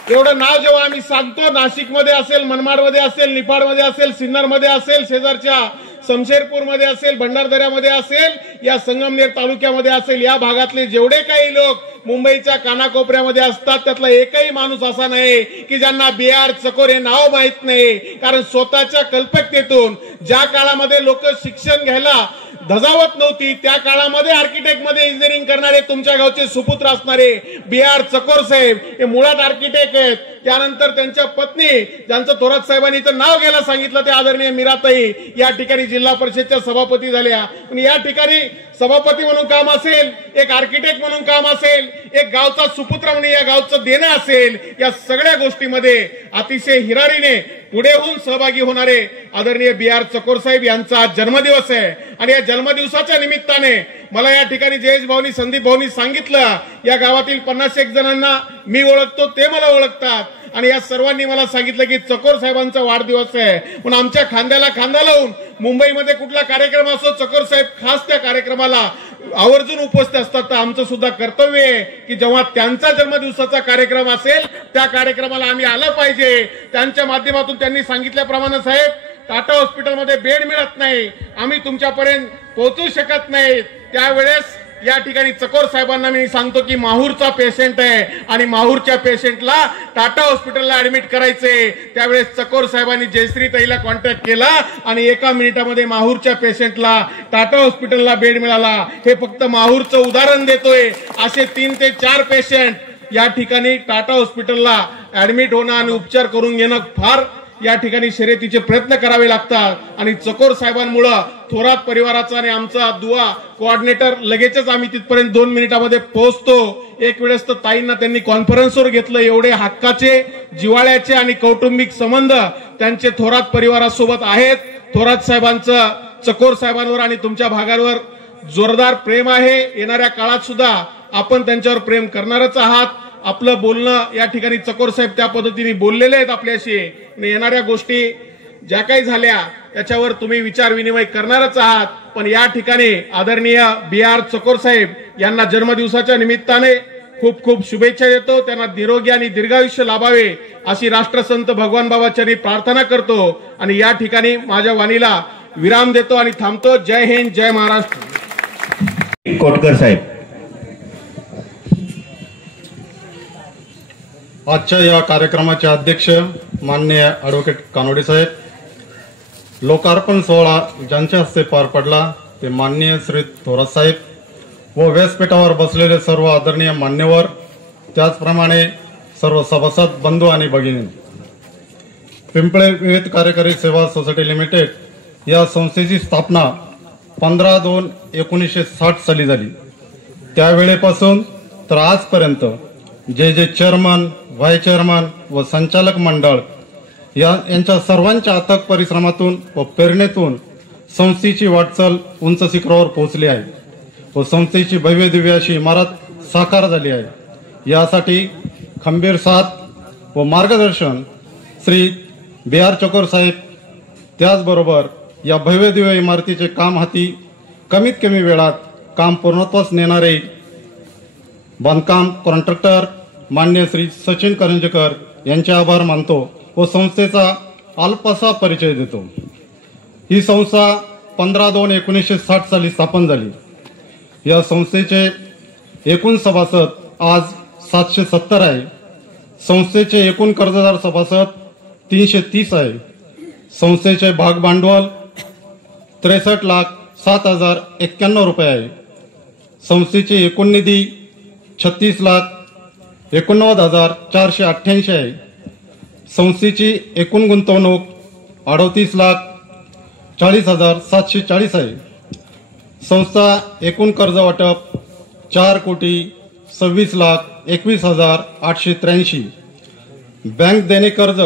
एवढं नाव जेव्हा आम्ही सांगतो, नाशिकमध्ये असेल, मनमाडमध्ये असेल, निफाडमध्ये असेल, सिन्नरमध्ये असेल, शेजारच्या शमशेरपूरमध्ये असेल, भंडारदऱ्यामध्ये असेल, या संगमनेर तालुक्यामध्ये असेल, या भागातले जेवढे काही लोक मुंबईच्या कानाकोपऱ्यामध्ये असतात त्यातला एकही माणूस असा नाही की ज्यांना BR चकोर हे नाव माहित नाही. कारण स्वतःच्या कल्पकतेतून ज्या काळामध्ये लोक शिक्षण घ्यायला धजावत नव्हती त्या काळामध्ये आर्किटेक्टमध्ये इंजिनिअरिंग करणारे तुमच्या गावचे सुपुत्र असणारे BR चकोर साहेब हे मुळात आर्किटेक्ट आहेत. त्यानंतर त्यांच्या पत्नी, ज्यांचं थोरात साहेबांनी इथं नाव घ्यायला सांगितलं, ते आदरणीय मीराताई या ठिकाणी जिल्हा परिषदच्या सभापती झाल्या. पण या ठिकाणी सभापती म्हणून काम असेल, एक आर्किटेक्ट म्हणून काम असेल, एक गावचा सुपुत्र म्हणून या गावचं देणं असेल, या सगळ्या गोष्टीमध्ये अतिशय हिरारीने पुढे होऊन सहभागी होणारे आदरणीय बी.आर. चकोर साहेब यांचा आज जन्मदिवस आहे आणि या जन्मदिवसाच्या निमित्ताने मला या ठिकाणी जयेश भाऊनी संदीप भाऊनी सांगितलं, या गावातील 50-1 जणांना मी ओळखतो, ते मला ओळखतात आणि या सर्वांनी मला सांगितलं की चकोर साहेबांचा वाढदिवस आहे म्हणून आमच्या खांद्याला खांदा लावून मुंबईमध्ये कुठला कार्यक्रम असो चकोर साहेब खास त्या कार्यक्रमाला आवर्जून उपस्थित असतात. तर आमचं सुद्धा कर्तव्य आहे की जेव्हा त्यांचा जन्मदिवसाचा कार्यक्रम असेल त्या कार्यक्रमाला आम्ही आलं पाहिजे. त्यांच्या माध्यमातून त्यांनी सांगितल्याप्रमाणे साहेब टाटा हॉस्पिटलमध्ये बेड मिळत नाही, आम्ही तुमच्यापर्यंत पोहोचू शकत नाही, त्यावेळेस या ठिकाणी चकोर साहेबांना मी सांगतो की माहूरचा पेशंट आहे आणि माहूरच्या पेशंटला टाटा हॉस्पिटलला ऍडमिट करायचे. त्यावेळेस चकोर साहेबांनी जयश्री ताईला कॉन्टॅक्ट केला आणि 1 मिनिटामध्ये माहूरच्या पेशंटला टाटा हॉस्पिटलला बेड मिळाला. हे फक्त माहूरचं उदाहरण देतोय. असे 3 ते 4 पेशंट या ठिकाणी टाटा हॉस्पिटलला ऍडमिट होणं आणि उपचार करून घेणं फार या ठिकाणी शर्यतीचे प्रयत्न करावे लागतात आणि चकोर साहेबांमुळे थोरात परिवाराचा आणि आमचा दुआ कोऑर्डिनेटर लगेचच आम्ही तिथपर्यंत 2 मिनिटांमध्ये पोहोचतो. एक वेळेस तर ताईंना त्यांनी कॉन्फरन्सवर घेतलं. एवढे हक्काचे, जिव्हाळ्याचे आणि कौटुंबिक संबंध त्यांचे थोरात परिवारासोबत आहेत. थोरात साहेबांचं चकोर साहेबांवर आणि तुमच्या भागावर जोरदार प्रेम आहे. येणाऱ्या काळात सुद्धा आपण त्यांच्यावर प्रेम करणारच आहात. आपलं बोलणं या ठिकाणी चकोर साहेब त्या पद्धतीने बोललेले आहेत आपल्याशी. येणाऱ्या गोष्टी ज्या काही झाल्या त्याच्यावर तुम्ही विचार विनिमय करणारच आहात. पण या ठिकाणी आदरणीय बी.आर. चकोर साहेब यांना जन्मदिवसाच्या निमित्ताने खूप खूप शुभेच्छा देतो. त्यांना निरोगी आणि दीर्घायुष्य लाभावे अशी राष्ट्रसंत भगवान बाबाचरणी प्रार्थना करतो आणि या ठिकाणी माझ्या वाणीला विराम देतो आणि थांबतो. जय हिंद, जय महाराष्ट्र. कोटकर साहेब. आजच्या या कार्यक्रमाचे अध्यक्ष माननीय ॲडव्होकेट कानोडे साहेब, लोकार्पण सोहळा ज्यांच्या हस्ते पार पडला ते माननीय श्री थोरात साहेब व व्यासपीठावर बसलेले सर्व आदरणीय मान्यवर, त्याचप्रमाणे सर्व सभासद बंधू आणि भगिनी. पिंपळे विविध कार्यकारी सेवा सोसायटी लिमिटेड या संस्थेची स्थापना 15/2/1960 साली झाली. त्यावेळेपासून तर आजपर्यंत जे चेअरमन, व्हाईस चेअरमन व संचालक मंडळ यांच्या सर्वांच्या अथक परिश्रमातून व प्रेरणेतून संस्थेची वाटचाल उंच शिखरावर पोहोचली आहे व संस्थेची भव्य दिव्य अशी इमारत साकार झाली आहे. यासाठी खंबीर साथ व मार्गदर्शन श्री बी.आर. चकोर साहेब, त्याचबरोबर या भव्य दिव्य इमारतीचे काम हाती कमीत कमी वेळात काम पूर्णत्वास नेणारे बांधकाम कॉन्ट्रॅक्टर मान्य श्री सचिन करंजकर यांचे आभार मानतो व संस्थेचा अल्पसा परिचय देतो. ही संस्था 15/2/1960 साली स्थापन झाली. या संस्थेचे एकूण सभासद आज 770 आहे. संस्थेचे एकूण कर्जदार सभासद 330 आहे. संस्थेचे भाग भांडवल 63,07,091 रुपये आहे. संस्थेची एकूण निधी 36,89,488 आहे. संस्थेची एकूण गुंतवणूक 38,40,740 आहे. संस्था एकूण कर्ज वाटप 4,26,21,883. बँक देणे कर्ज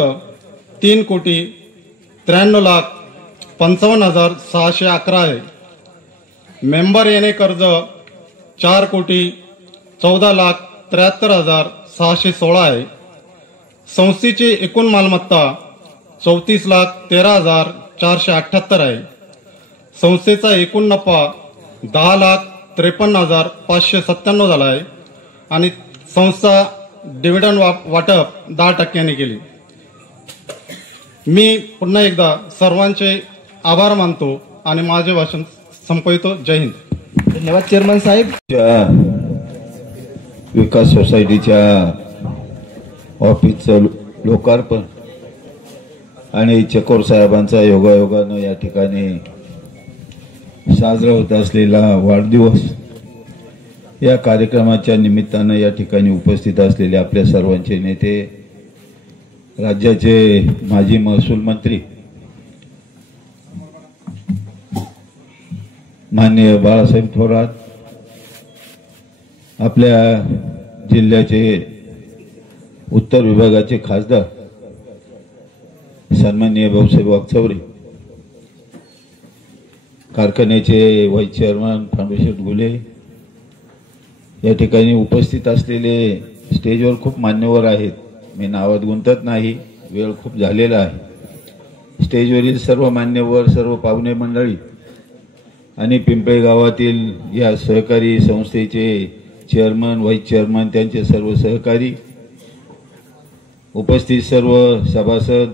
3,93,55,611 आहे. मेंबर येणे कर्ज 4,14,73,616 आहे. संस्थेची एकूण मालमत्ता 34,13,478 आहे. संस्थेचा एकूण नफा 10,53,597 झाला आहे आणि संस्था डिव्हिडंड वाटप 10% केली. मी पुन्हा एकदा सर्वांचे आभार मानतो आणि माझे भाषण संपवितो. जय हिंद. धन्यवाद चेअरमन साहेब. विकास सोसायटीच्या ऑफिसचं लोकार्पण आणि चकोर साहेबांचा योगायोगानं या ठिकाणी साजरा होत असलेला वाढदिवस, या कार्यक्रमाच्या निमित्तानं या ठिकाणी उपस्थित असलेले आपल्या सर्वांचे नेते, राज्याचे माजी महसूल मंत्री माननीय बाळासाहेब थोरात, आपल्या जिल्ह्याचे उत्तर विभागाचे खासदार सन्माननीय भाऊसाहेब वागचौरे, कारखान्याचे व्हाईस चेअरमन फांडूशेठ गुले, या ठिकाणी उपस्थित असलेले स्टेजवर खूप मान्यवर आहेत. मी नावात गुंतत नाही, वेळ खूप झालेला आहे. स्टेजवरील सर्व मान्यवर, सर्व पाहुणे मंडळी आणि पिंपळे गावातील या सहकारी संस्थेचे चेअरमन, व्हाईस चेअरमन, त्यांचे सर्व सहकारी, उपस्थित सर्व सभासद,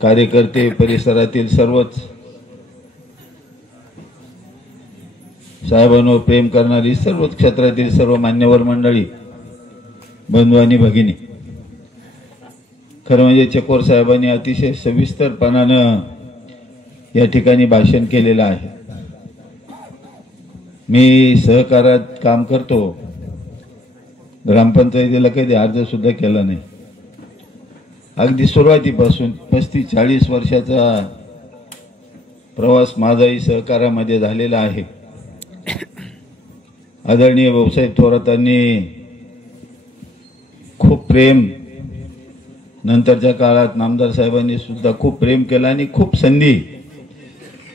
कार्यकर्ते, परिसरातील सर्वच साहेबांवर प्रेम करणारी सर्व क्षेत्रातील सर्व मान्यवर मंडळी, बंधू आणि भगिनी, खरं म्हणजे चकोर साहेबांनी अतिशय सविस्तरपणानं या ठिकाणी भाषण केलेलं आहे. मी सहकारात काम करतो, ग्रामपंचायतीला कधी अर्ज सुद्धा केला नाही. अगदी सुरुवातीपासून 35-40 वर्षाचा प्रवास माझाही सहकारामध्ये झालेला आहे. आदरणीय भाऊसाहेब थोरातांनी खूप प्रेम, नंतरच्या काळात नामदार साहेबांनी सुद्धा खूप प्रेम केलं आणि खूप संधी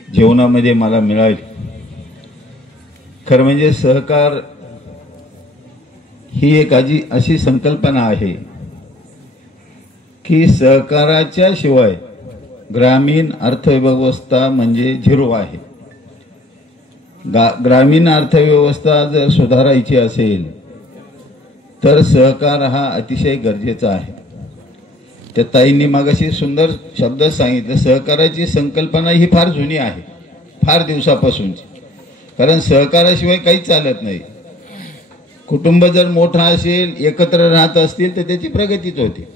जीवनामध्ये मला मिळाली. खरं म्हणजे सहकार ही एक अशी संकल्पना आहे की सहकाराच्या शिवाय ग्रामीण अर्थव्यवस्था म्हणजे झिरो आहे. ग्रामीण अर्थव्यवस्था जर सुधारायची असेल तर सहकार हा अतिशय गरजेचा आहे. त्या ताईंनी मागाशी सुंदर शब्द सांगितलं, सहकाराची संकल्पना ही फार जुनी आहे, फार दिवसापासूनची. कारण सहकाराशिवाय काहीच चालत नाही. कुटुंब जर मोठा असेल, एकत्र राहत असतील तर त्याची प्रगतीच होते.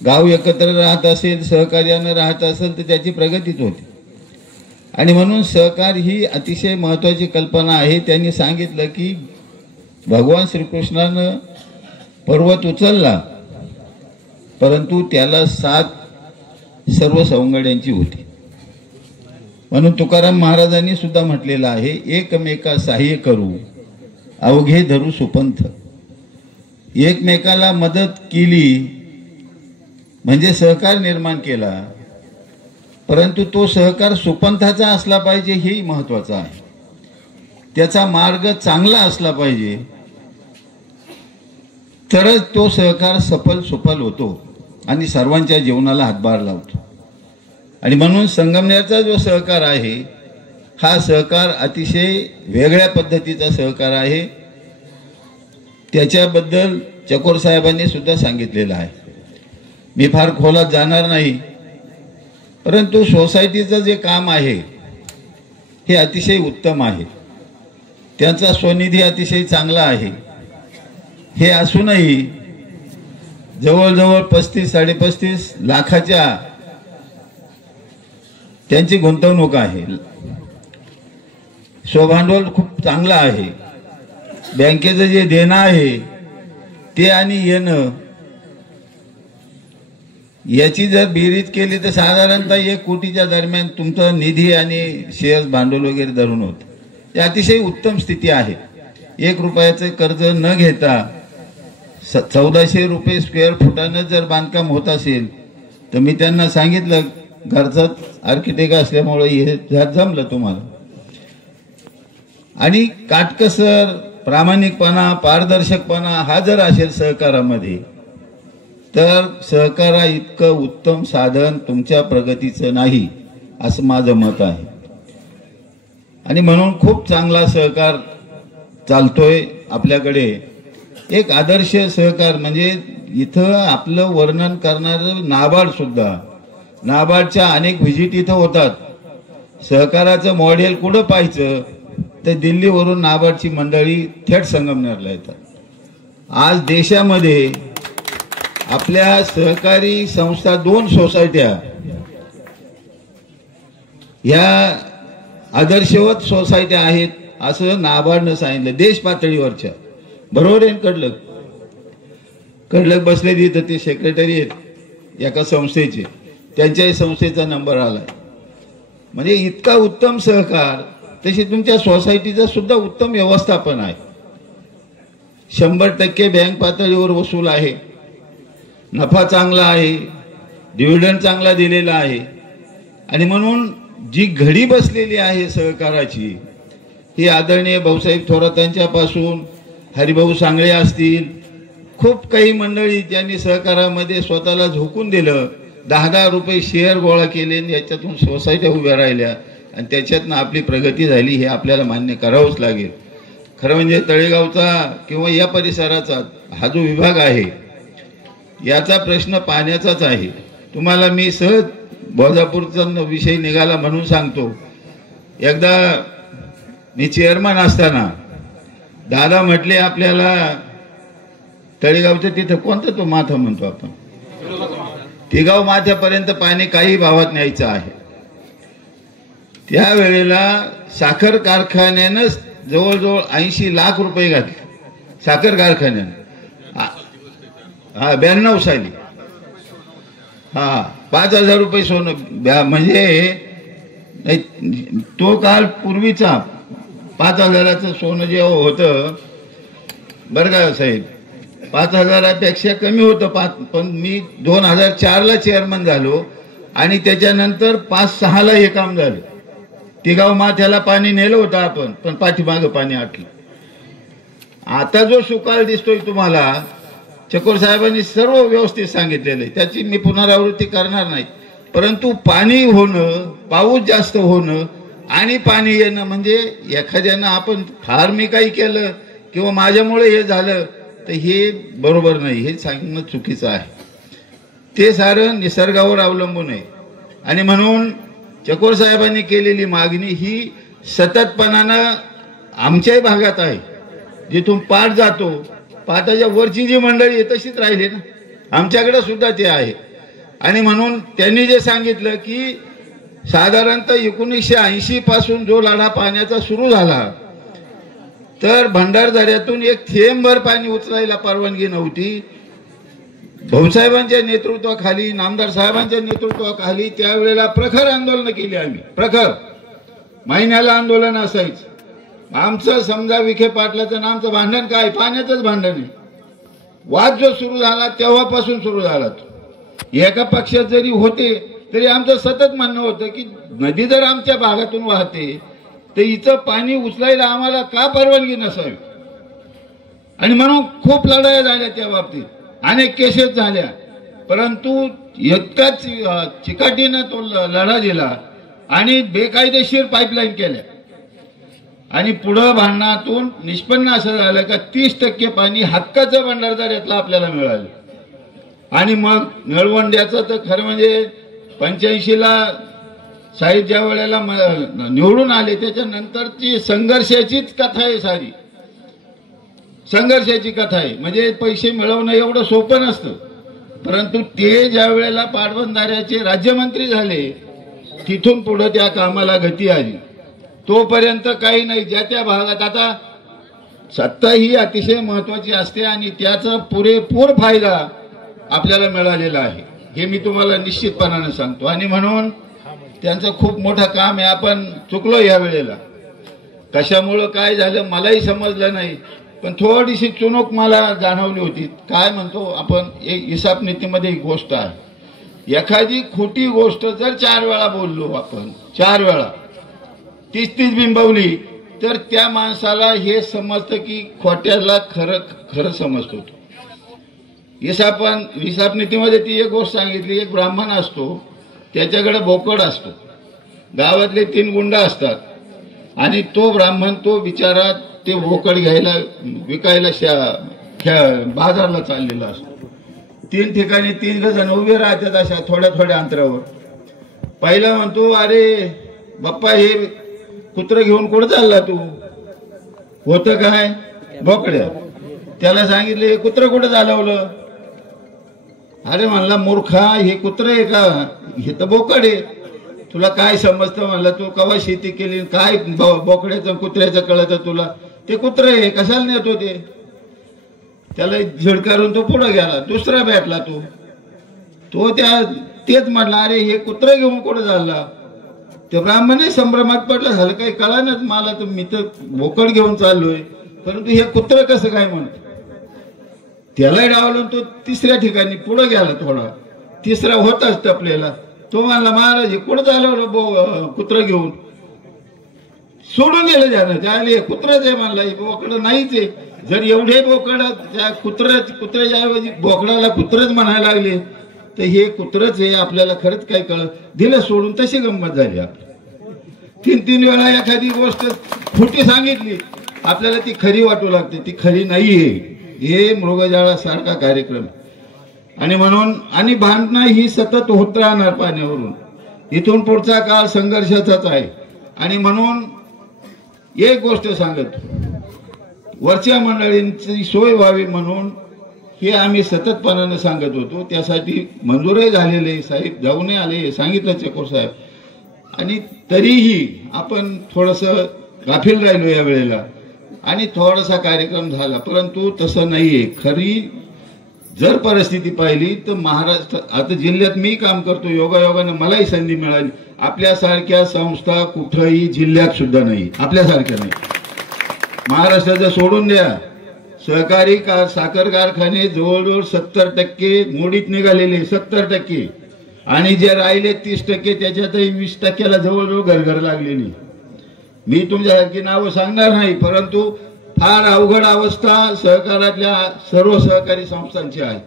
गाव एकत्र राहत असेल, सहकार्यानं राहत असेल तर त्याची प्रगतीच होते. आणि म्हणून सहकार ही अतिशय महत्त्वाची कल्पना आहे. त्यांनी सांगितलं की भगवान श्रीकृष्णानं पर्वत उचलला, परंतु त्याला 7 सर्व सवंगड्यांची होती. म्हणून तुकाराम महाराजांनी सुद्धा म्हटलेलं आहे, एकमेका सहाय्य करू अवघे धरू सुपंथ. एकमेकाला मदत केली म्हणजे सहकार निर्माण केला, परंतु तो सहकार सुपंथाचा असला पाहिजे, हेही महत्वाचं आहे. त्याचा मार्ग चांगला असला पाहिजे, तरच तो सहकार सफल होतो आणि सर्वांच्या जीवनाला हातभार लावतो. आणि म्हणून संगमनेरचा जो सहकार आहे, हा सहकार अतिशय वेगळ्या पद्धतीचा सहकार आहे. त्याच्याबद्दल चकोर साहेबांनी सुद्धा सांगितलेलं आहे. मी फार खोलात जाणार नाही, परंतु सोसायटीचं जे काम आहे हे अतिशय उत्तम आहे. त्यांचा स्वनिधी अतिशय चांगला आहे. हे असूनही जवळजवळ 35-35 लाखाच्या त्यांची गुंतवणूक आहे. स्वभांडवल खूप चांगलं आहे. बँकेचं जे देणं आहे ते आणि येणं याची जर बेरीज केली तर साधारणतः 1 कोटीच्या दरम्यान तुमचा निधी आणि शेअर्स भांडवल वगैरे धरून होतं. ते अतिशय उत्तम स्थिती आहे. 1 रुपयाचं कर्ज न घेता 1400 रुपये स्क्वेअर फुटानं जर बांधकाम होत असेल तर मी त्यांना सांगितलं, घरचाच आर्किटेक्ट असल्यामुळे हे जमलं तुम्हाला. आणि काटकसर, प्रामाणिकपणा, पारदर्शकपणा हा जर असेल सहकारामध्ये, तर सहकारा इतकं उत्तम साधन तुमच्या प्रगतीचं नाही, असं माझं मत आहे. आणि म्हणून खूप चांगला सहकार चालतोय आपल्याकडे. एक आदर्श सहकार म्हणजे इथं आपलं वर्णन करणारं नाबार्ड सुद्धा, नाबार्डच्या अनेक व्हिजिट इथं होतात. सहकाराचं मॉडेल कुठं पाहायचं तर दिल्लीवरून नाबार्डची मंडळी थेट संगमनेरला येतात. आज देशामध्ये आपल्या सहकारी संस्था 2 सोसायट्या या आदर्शवत सोसायट्या आहेत असं नाबार्डनं सांगितलं, देश पातळीवरच्या. बरोबर आहे. कडलक बसले तिथं, ते सेक्रेटरी आहेत एका संस्थेचे, त्यांच्याही संस्थेचा नंबर आलाय. म्हणजे इतका उत्तम सहकार. तशी तुमच्या सोसायटीचं सुद्धा उत्तम व्यवस्थापन आहे. 100% बँक पातळीवर वसूल आहे, नफा चांगला आहे, डिव्हिडंड चांगला दिलेला आहे आणि म्हणून जी घडी बसलेली आहे सहकाराची ही आदरणीय भाऊसाहेब थोरातांच्यापासून हरिभाऊ सांगळे असतील, खूप काही मंडळी ज्यांनी सहकारामध्ये स्वतःला झोकून दिलं, 10-10 रुपये शेअर गोळा केले, याच्यातून सोसायट्या उभ्या राहिल्या आणि त्याच्यातनं आपली प्रगती झाली, हे आपल्याला मान्य करावंच लागेल. खरं म्हणजे तळेगावचा किंवा या परिसराचा हा जो विभाग आहे याचा प्रश्न पाण्याचाच आहे. तुम्हाला मी सहज बौद्धापूरचा विषय निघाला म्हणून सांगतो. एकदा मी चेअरमन असताना दादा म्हटले, आपल्याला तळेगावचं तिथं कोणतं तो माथा म्हणतो आपण, तिगाव माथ्यापर्यंत पाणी काही भावात न्यायचं आहे. त्यावेळेला साखर कारखान्यानं जवळजवळ 80 लाख रुपये घातले. साखर कारखान्यानं 92 साली 5,000 रुपये सोनं, म्हणजे तो काळ पूर्वीचा 5,000चं सोनं जेव्हा होतं बरं का साहेब, 5,000पेक्षा कमी होतं. पण मी 2004ला चेअरमन झालो आणि त्याच्यानंतर 5-6ला हे काम झालं. तिगाव माथ्याला पाणी नेलं होतं आपण, पण पाठीमागं पाणी आटलं. आता जो सुकाळ दिसतोय तुम्हाला, चकोर साहेबांनी सर्व व्यवस्थित सांगितलेलं आहे, त्याची मी पुनरावृत्ती करणार नाही. परंतु पाणी होणं, पाऊस जास्त होणं आणि पाणी येणं म्हणजे एखाद्यानं आपण फार मी काही केलं किंवा माझ्यामुळे हे झालं तर हे बरोबर नाही, हे सांगणं चुकीचं आहे. ते सारं निसर्गावर अवलंबून आहे आणि म्हणून चकोर साहेबांनी केलेली मागणी ही सततपणानं आमच्याही भागात आहे. जिथून पाट जातो, पाटाच्या वरची जी मंडळी आहे तशीच राहिली ना, आमच्याकडे सुद्धा ते आहे. आणि म्हणून त्यांनी जे सांगितलं की साधारणतः 1980 पासून जो लढा पाण्याचा सुरू झाला तर भंडारदऱ्यातून एक थेंबभर पाणी उचलायला परवानगी नव्हती. भाऊसाहेबांच्या नेतृत्वाखाली, नामदार साहेबांच्या नेतृत्वाखाली त्यावेळेला प्रखर आंदोलन केली आम्ही. प्रखर महिन्याला आंदोलन असायचं. आमचं समजा विखे पाटलाचं नामचं भांडण काय, पाण्याचंच भांडण आहे. वाद जो सुरू झाला तेव्हापासून सुरू झाला. एका पक्षात जरी होते तरी आमचं सतत म्हणणं होतं की नदी जर आमच्या भागातून वाहते तर हिचं पाणी उचलायला आम्हाला का परवानगी नसावी. आणि म्हणून खूप लढाया झाल्या त्या बाबतीत, अनेक केसेस झाल्या. परंतु इतकाच चिकाटीनं तो लढा दिला आणि बेकायदेशीर पाईपलाईन केल्या आणि पुढं भांडणातून निष्पन्न असं झालं का 30% पाणी हक्काचं भंडारदऱ्यातलं आपल्याला मिळालं. आणि मग नळवंड्याचं तर खरं म्हणजे 85ला साहेब ज्या वेळेला निवडून आले त्याच्यानंतरची संघर्षाचीच कथा आहे, सारी संघर्षाची कथा आहे. म्हणजे पैसे मिळवणं एवढं सोपं नसतं. परंतु ते ज्या वेळेला पाटबंधाऱ्याचे राज्यमंत्री झाले तिथून पुढे त्या कामाला गती आली. तोपर्यंत काही नाही. ज्या त्या भागात आता सत्ता ही अतिशय महत्वाची असते आणि त्याचा पुरेपूर फायदा आपल्याला मिळालेला आहे, हे मी तुम्हाला निश्चितपणाने सांगतो. आणि म्हणून त्यांचं खूप मोठं काम आहे. आपण चुकलो या वेळेला. कशामुळं काय झालं मलाही समजलं नाही, पण थोडीशी चुनूक मला जाणवली होती. काय म्हणतो आपण, एक हिसाब नीतीमध्ये एक गोष्ट आहे, एखादी खोटी गोष्ट जर 4 वेळा बोललो आपण, 4 वेळा 30-30 बिंबवली तर त्या माणसाला हे समजतं की खोट्याला खरं खरं समजतो. हिसाब नीतीमध्ये ती एक गोष्ट सांगितली, एक ब्राह्मण असतो, त्याच्याकडे बोकड असतो, गावातले 3 गुंड असतात आणि तो ब्राह्मण तो बिचारा ते बोकड घ्यायला विकायला बाजारला चाललेला असतो. 3 ठिकाणी 3 जण उभे राहतात अशा थोड्या थोड्या अंतरावर. पहिला म्हणतो, अरे बाप्पा हे कुत्र घेऊन कुठं चालला तू? होतं काय? बोकड्या. त्याला सांगितले कुत्र कुठं चालवलं? अरे म्हणला मूर्खा, हे कुत्र आहे का? हे तर बोकड आहे. तुला काय समजतं? म्हणला तू कवा शेती केली, काय बोकड्याचं कुत्र्याचं कळतं तुला? ते कुत्र आहे, कशाला नेतो ते? त्याला झिडकारून तो पुढे गेला. दुसरा भेटला तो तेच म्हटला, अरे हे कुत्र घेऊन कुठं चालला? ते ब्राह्मणही संभ्रमात पडलं, झालं काही कळानच मला, तर मी तर बोकड घेऊन चाललोय, परंतु हे कुत्र कसं काय म्हणतो? त्याला डावलून तो 3ऱ्या ठिकाणी पुढे गेला थोडा. तिसरा होताच टपलेला. तो म्हणला महाराज कुठं झालं कुत्र घेऊन सोडून गेलं त्यानं. त्याला कुत्रच आहे म्हणला, बोकडं नाहीच आहे. जर एवढे बोकड त्या कुत्र्याच्या ऐवजी बोकडाला कुत्रच म्हणायला लागले तर हे कुत्रच आहे. आपल्याला खरंच काय कळत दिलं सोडून. तशी गंमत झाली आपली. 3-3 वेळा एखादी गोष्ट खोटी सांगितली आपल्याला ती खरी वाटू लागते, ती खरी नाहीये. हे मृगजळासारखा कार्यक्रम आणि म्हणून आणि भांडणं ही सतत होत राहणार पाण्यावरून. इथून पुढचा काळ संघर्षाचाच आहे. आणि म्हणून एक गोष्ट सांगत, वरच्या मंडळींची सोय व्हावी म्हणून हे आम्ही सततपणानं सांगत होतो. त्यासाठी मंजूरही झालेले, साहेब जाऊनही आले, सांगितलं चकोर साहेब. आणि तरीही आपण थोडंसं गाफील राहिलो या वेळेला आणि थोडासा कार्यक्रम झाला. परंतु तसं नाहीये. खरी जर परिस्थिती पाहिली तर महाराष्ट्र आता जिल्ह्यात मी काम करतो, योगायोगाने मलाही संधी मिळाली. आपल्यासारख्या संस्था कुठंही जिल्ह्यात सुद्धा नाही, आपल्यासारख्या नाही. महाराष्ट्राचं सोडून द्या, सहकारी साखर कारखाने जवळजवळ 70% मोडीत निघालेले, 70%. आणि जे राहिले 30%, त्याच्यातही 20%ला जवळजवळ घरघर लागलेली. मी तुमच्यासारखी नावं सांगणार नाही, परंतु फार अवघड अवस्था सहकारातल्या सर्व सहकारी संस्थांची आहे.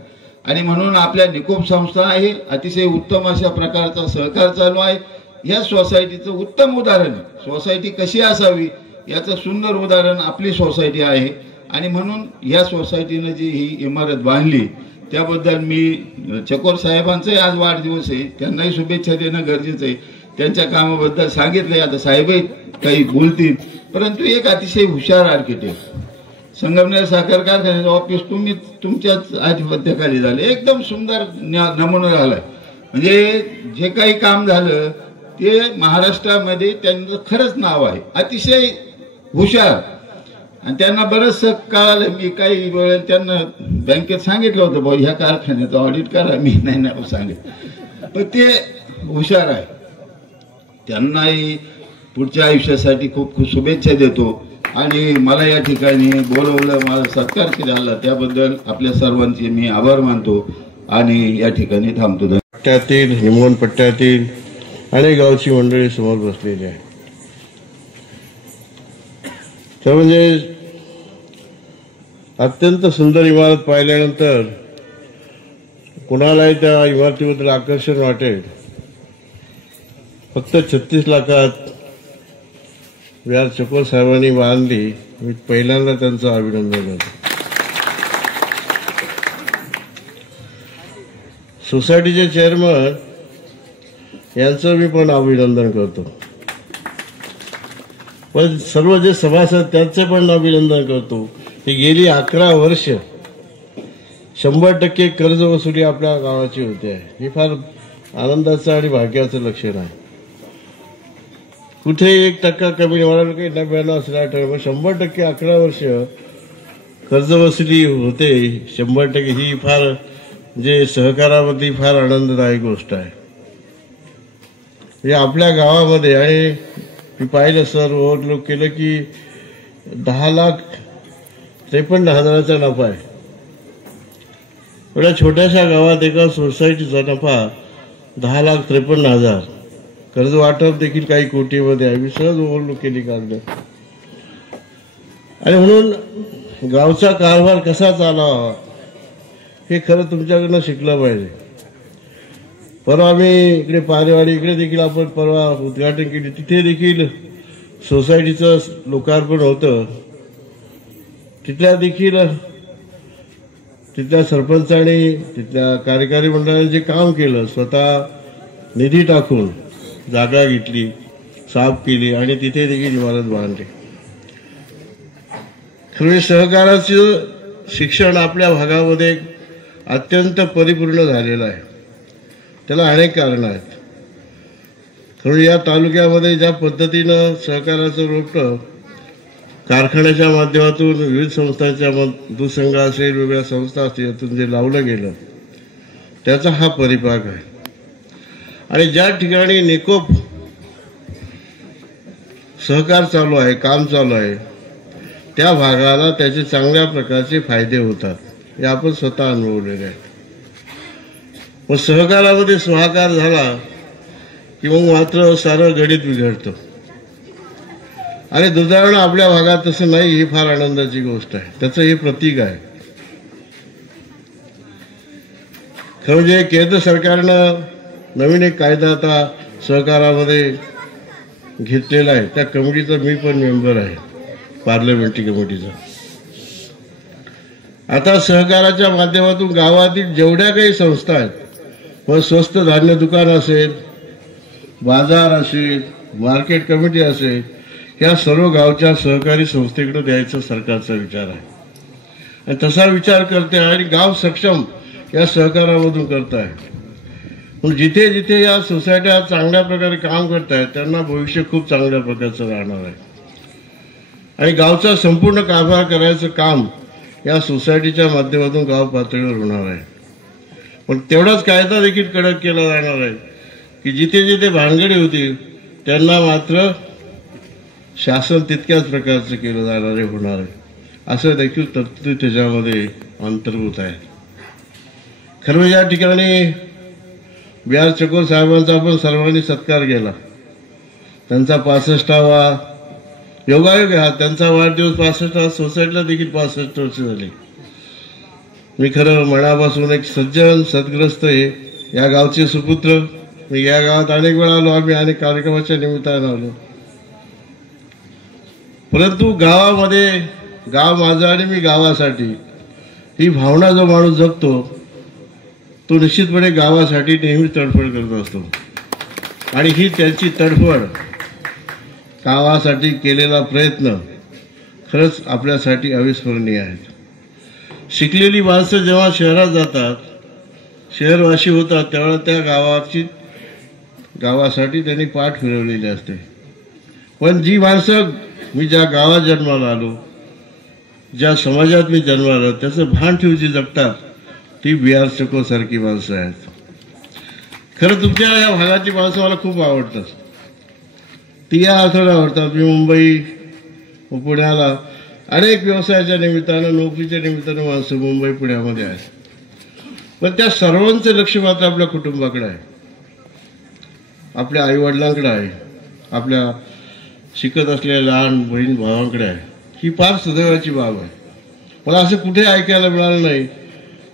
आणि म्हणून आपल्या निकोप संस्था आहे, अतिशय उत्तम अशा प्रकारचा सहकार चालू आहे. या सोसायटीचं उत्तम उदाहरण, सोसायटी कशी असावी याचं सुंदर उदाहरण आपली सोसायटी आहे. आणि म्हणून या सोसायटीनं जी ही इमारत बांधली त्याबद्दल मी चकोर साहेबांचाही आज वाढदिवस आहे, त्यांनाही शुभेच्छा देणं गरजेचं आहे. त्यांच्या कामाबद्दल सांगितलंय, आता साहेबही काही बोलतील. परंतु एक अतिशय हुशार आर्किटेक्ट, संगमनेर साखर कारखान्याचं ऑफिस तुमच्याच आधिपत्याखाली झालं, एकदम सुंदर नमुना झालाय. म्हणजे जे काही काम झालं ते महाराष्ट्रामध्ये त्यांचं खरंच नाव आहे, अतिशय हुशार. आणि त्यांना बरंचसं कळालं. मी काही वेळ त्यांना बँकेत सांगितलं होतं, भाऊ ह्या कारखान्याचं ऑडिट करा. मी नाही सांगितलं, पण ते हुशार आहे. त्यांनाही पुढच्या आयुष्यासाठी खूप खूप शुभेच्छा देतो. आणि मला या ठिकाणी बोलवलं, मला सत्कार केला, त्याबद्दल आपल्या सर्वांचे मी आभार मानतो आणि या ठिकाणी थांबतो. पट्ट्यातील हिमवंत पट्ट्यातील अनेक गावची मंडळी समोर बसलेली आहे. तर म्हणजे अत्यंत सुंदर इमारत पाहिल्यानंतर कुणालाही त्या इमारतीबद्दल आकर्षण वाटेल. फक्त 36 लाखात व्यार चकोर साहेबांनी बांधली. मी पहिल्यांदा त्यांचं अभिनंदन करतो. सोसायटीचे चेअरमन यांचं मी पण अभिनंदन करतो. पण सर्व जे सभासद त्यांचे पण अभिनंदन करतो. ही गेली 11 वर्ष 100% कर्ज वसुली आपल्या गावाची होते आहे. ही फार आनंदाचं आणि भाग्याचं लक्षण आहे. कुठे 1% कमी, मला काही 99 असला ठरवलं, 100% 11 वर्ष कर्ज वसुली होते 100%. ही फार जे सहकारामध्ये फार आनंददायक गोष्ट आहे. हे आपल्या गावामध्ये. आणि मी पाहिलं सर ओव्हरलोक केलं की 10,53,000चा नफा आहे. एवढ्या छोट्याशा गावात एका सोसायटीचा नफा 10,53,000. कर्ज वाटप देखील काही कोटीमध्ये आहे. मी सहज ओव्हरलोक केली काढलं. आणि म्हणून गावचा कारभार कसा चालावा हे खरं तुमच्याकडनं शिकलं पाहिजे. परवा आम्ही इकडे पारेवाडी इकडे देखील आपण परवा उद्घाटन केली. तिथे देखील सोसायटीचं लोकार्पण होतं. तिथल्या देखील तिथल्या सरपंचांनी तिथल्या कार्यकारी मंडळाने जे काम केलं, स्वतः निधी टाकून जागा घेतली, साफ केली आणि तिथे देखील इमारत बांधली. खरं सहकाराचं शिक्षण आपल्या भागामध्ये अत्यंत परिपूर्ण झालेलं आहे. त्याला अनेक कारणं आहेत. खरं या तालुक्यामध्ये ज्या पद्धतीनं सहकाराचं रोपटं कारखान्याच्या माध्यमातून विविध संस्थांच्या दूध संघ असेल, वेगवेगळ्या संस्था असतील, यातून जे लावलं गेलं त्याचा हा परिपाक आहे. आणि ज्या ठिकाणी निकोप सहकार चालू आहे, काम चालू आहे, त्या भागाला त्याचे चांगल्या प्रकारचे फायदे होतात. हे आपण स्वतः अनुभवलेले आहे. मग सहकारामध्ये स्वाहाकार झाला की मग मात्र सारं गणित बिघडतं. आणि दुर्दैवानं आपल्या भागात तसं नाही, ही फार आनंदाची गोष्ट आहे. त्याचं हे प्रतीक आहे. खरं म्हणजे केंद्र सरकारनं नवीन एक कायदा आता सहकारामध्ये घेतलेला आहे. त्या कमिटीचा मी पण मेंबर आहे, पार्लमेंटरी कमिटीचा. आता सहकाराच्या माध्यमातून गावातील जेवढ्या काही संस्था आहेत, मग स्वस्त धान्य दुकान असेल, बाजार असेल, मार्केट कमिटी असेल, या सर्व गावच्या सहकारी संस्थेकडे द्यायचा सरकारचा विचार आहे. आणि तसा विचार करते आणि गाव सक्षम या सहकारामधून करत आहे. मग जिथे जिथे या सोसायट्या चांगल्या प्रकारे काम करत आहेत त्यांना भविष्य खूप चांगल्या प्रकारचं राहणार आहे. आणि गावचा संपूर्ण कारभार करायचं काम या सोसायटीच्या माध्यमातून गाव पातळीवर होणार आहे. पण तेवढाच कायदा देखील कडक केला जाणार आहे की जिथे जिथे भानगडी होतील त्यांना मात्र शासन तितक्याच प्रकारचं केलं जाणारे होणार आहे. असं देखील तरतुदी त्याच्यामध्ये अंतर्भूत आहे. खरं या ठिकाणी बी.आर. चकोर साहेबांचा आपण सर्वांनी सत्कार केला. त्यांचा 65वा योगायोग हा त्यांचा वाढदिवस 65 सोसायटीला देखील 65 वर्ष झाली. मी खरं मनापासून एक सज्जन सद्ग्रस्त आहे या गावचे सुपुत्र. मी या गावात अनेक वेळा आलो, आम्ही अनेक कार्यक्रमाच्या निमित्तानं आलो. परंतु गावामध्ये गाव माझं आणि मी गावासाठी ही भावना जो माणूस जगतो तो निश्चितपणे गावासाठी नेहमी तडफड करत असतो. आणि ही त्यांची तडफड, गावासाठी केलेला प्रयत्न खरंच आपल्यासाठी अविस्मरणीय आहेत. शिकलेली माणसं जेव्हा शहरात जातात, शहरवासी होतात, तेव्हा त्या गावासाठी त्यांनी पाठ फिरवलेली असते. पण जी माणसं मी ज्या गावात जन्माला आलो, ज्या समाजात मी जन्माला आलो, त्याचं भान ठेवून जी जगतात ती बी.आर. चकोर सारखी माणसं आहेत. खरं तुमच्या या भागाची माणसं मला खूप आवडतात. ती या अर्थाने आवडतात. मी मुंबई पुण्याला अनेक व्यवसायाच्या निमित्तानं, नोकरीच्या निमित्तानं माणसं मुंबई पुण्यामध्ये आहेत. पण त्या सर्वांचं लक्ष मात्र आपल्या कुटुंबाकडे आहे, आपल्या आईवडिलांकडे आहे, आपल्या शिकत असलेल्या लहान बहीण भावांकडे आहे. ही फार सुदैवाची बाब आहे. मला असं कुठे ऐकायला मिळालं नाही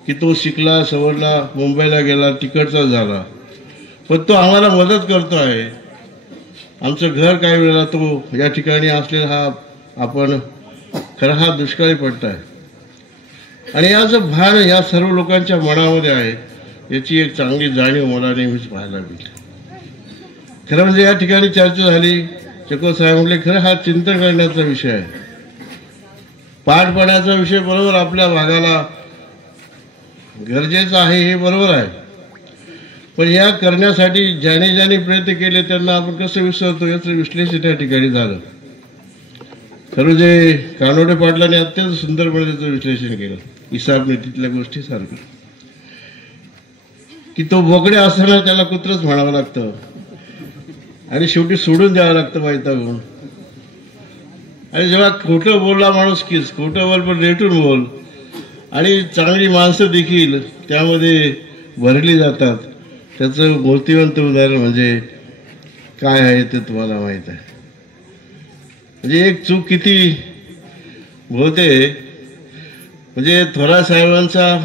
की तो शिकला, सवरला, मुंबईला गेला, तिकडचा झाला, पण तो आम्हाला मदत करतो आहे. आमचं घर काही वेळेला तो या ठिकाणी असलेला हा आपण खरं हा दुष्काळी पट्टा आहे. आणि याचं भान या सर्व लोकांच्या मनामध्ये आहे, याची एक चांगली जाणीव मला नेहमीच पाहायला मिळते. खरं म्हणजे या ठिकाणी चर्चा झाली, चकोर साहेब म्हटले खरं हा चिंतन करण्याचा विषय आहे, पाठपणाचा विषय. बरोबर, आपल्या भागाला गरजेचं आहे, हे बरोबर आहे. पण या करण्यासाठी ज्याने ज्याने प्रयत्न केले त्यांना आपण कसं विसरतो याचं विश्लेषण त्या ठिकाणी झालं. खरं जे कानोडे पाटलांनी अत्यंत सुंदरपणे त्याचं विश्लेषण केलं, इसाप नीतीतल्या गोष्टी सारखं, की तो बोकडे असताना त्याला कुत्रच म्हणावं लागतं आणि शेवटी सोडून द्यावं लागतं वैतागून. आणि जेव्हा खोटं बोलला माणूस कीच, खोटं बोल पण रेटून बोल, आणि चांगली माणसं देखील त्यामध्ये भरली जातात. त्याचं मूर्तिवंत उदाहरण म्हणजे काय आहे ते तुम्हाला माहीत आहे. म्हणजे एक चूक किती होते, म्हणजे थोरात साहेबांचा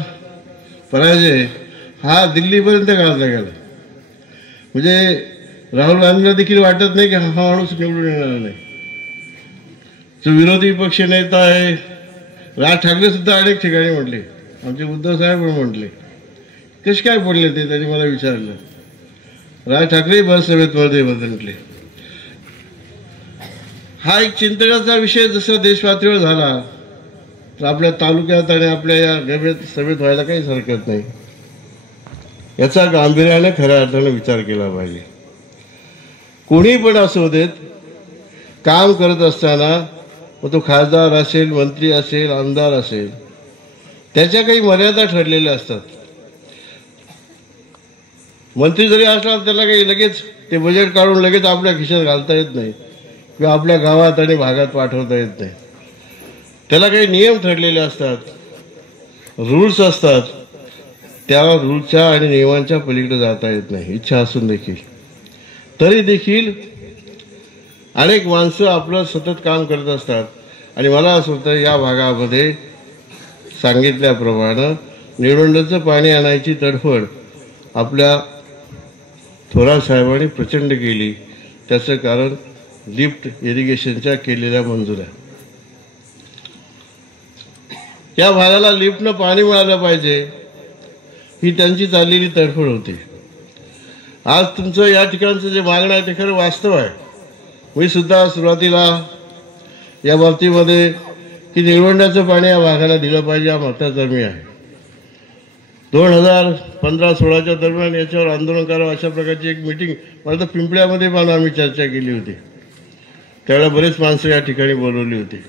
पराजय हा दिल्लीपर्यंत गाजला गेला. म्हणजे राहुल गांधीला देखील वाटत नाही की हा माणूस निवडून येणार नाही. जो विरोधी पक्ष नेता आहे राज ठाकरे सुद्धा अनेक ठिकाणी म्हटले, आमचे उद्धव साहेब पण म्हटले. कसे काय पडले ते त्यांनी मला विचारलं. राज ठाकरे बस सभेत मध्ये म्हटले. हा एक चिंतनाचा विषय जसा देश पातळीवर झाला तर आपल्या तालुक्यात आणि आपल्या या सभेत व्हायला काहीच हरकत नाही. याचा गांभीर्याने खऱ्या अर्थाने विचार केला पाहिजे. कोणी पण असू देत, काम करत असताना मग तो खासदार असेल, मंत्री असेल, आमदार असेल, त्याच्या काही मर्यादा ठरलेल्या असतात. मंत्री जरी असला त्याला काही लगेच ते बजेट काढून लगेच आपल्या खिशात घालता येत नाही किंवा आपल्या गावात आणि भागात पाठवता येत नाही. त्याला काही नियम ठरलेले असतात, रूल्स असतात. त्या रूलच्या आणि नियमांच्या पलीकडे जाता येत नाही, इच्छा असून देखील. तरी देखील अनेक माणसं आपलं सतत काम करत असतात आणि मला असं होतं या भागामध्ये सांगितल्याप्रमाणे निळवंडचं पाणी आणायची तडफड आपल्या थोरात साहेबांनी प्रचंड केली. त्याचं कारण लिफ्ट इरिगेशनच्या केलेल्या मंजुऱ्या. या भागाला लिफ्टनं पाणी मिळालं पाहिजे ही त्यांची चाललेली तडफड होती. आज तुमचं या ठिकाणचं जे मागणं आहे ते खरं वास्तव आहे. मी सुद्धा सुरुवातीला या बाबतीमध्ये की निळवंड्याचं पाणी या भागाला दिलं पाहिजे या मताचा मी आहे. 2015-16च्या दरम्यान याच्यावर आंदोलन करावं अशा प्रकारची एक मीटिंग मला तर पिंपळ्यामध्ये पण आम्ही चर्चा केली होती. त्यावेळेला बरेच माणसं या ठिकाणी बोलवली होती.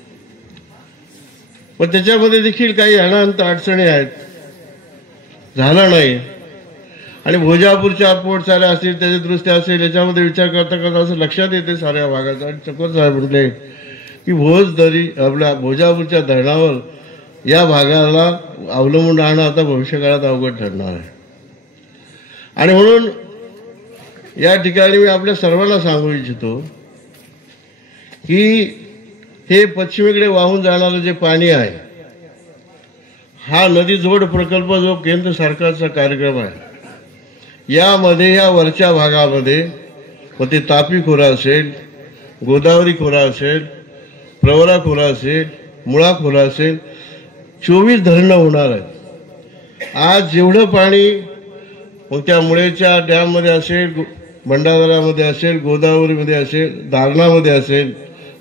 पण त्याच्यामध्ये देखील काही अनंत अडचणी आहेत, झालं नाही. आणि भोजापूरच्या पोटचाऱ्या असतील, त्याची दुरुस्ती असेल, याच्यामध्ये विचार करता करता असं लक्षात येते साऱ्या भागाचा. आणि चकोर साहेब म्हटले की आपल्या भोजापूरच्या धरणावर या भागाला अवलंबून राहणं आता भविष्यकाळात अवघड ठरणार आहे. आणि म्हणून या ठिकाणी मी आपल्या सर्वांना सांगू इच्छितो की हे पश्चिमेकडे वाहून जाणारं जे पाणी आहे, हा नदी जोड प्रकल्प जो केंद्र सरकारचा कार्यक्रम आहे, यामध्ये या वरच्या भागामध्ये मग ते तापी खोरा असेल, गोदावरी खोरा असेल, प्रवरा खोरा असेल, मुळा खोरा असेल, 24 धरणं होणार आहेत. आज जेवढं पाणी मग त्या मुळेच्या डॅममध्ये असेल, भंडारामध्ये असेल, गोदावरीमध्ये असेल, दारणामध्ये असेल,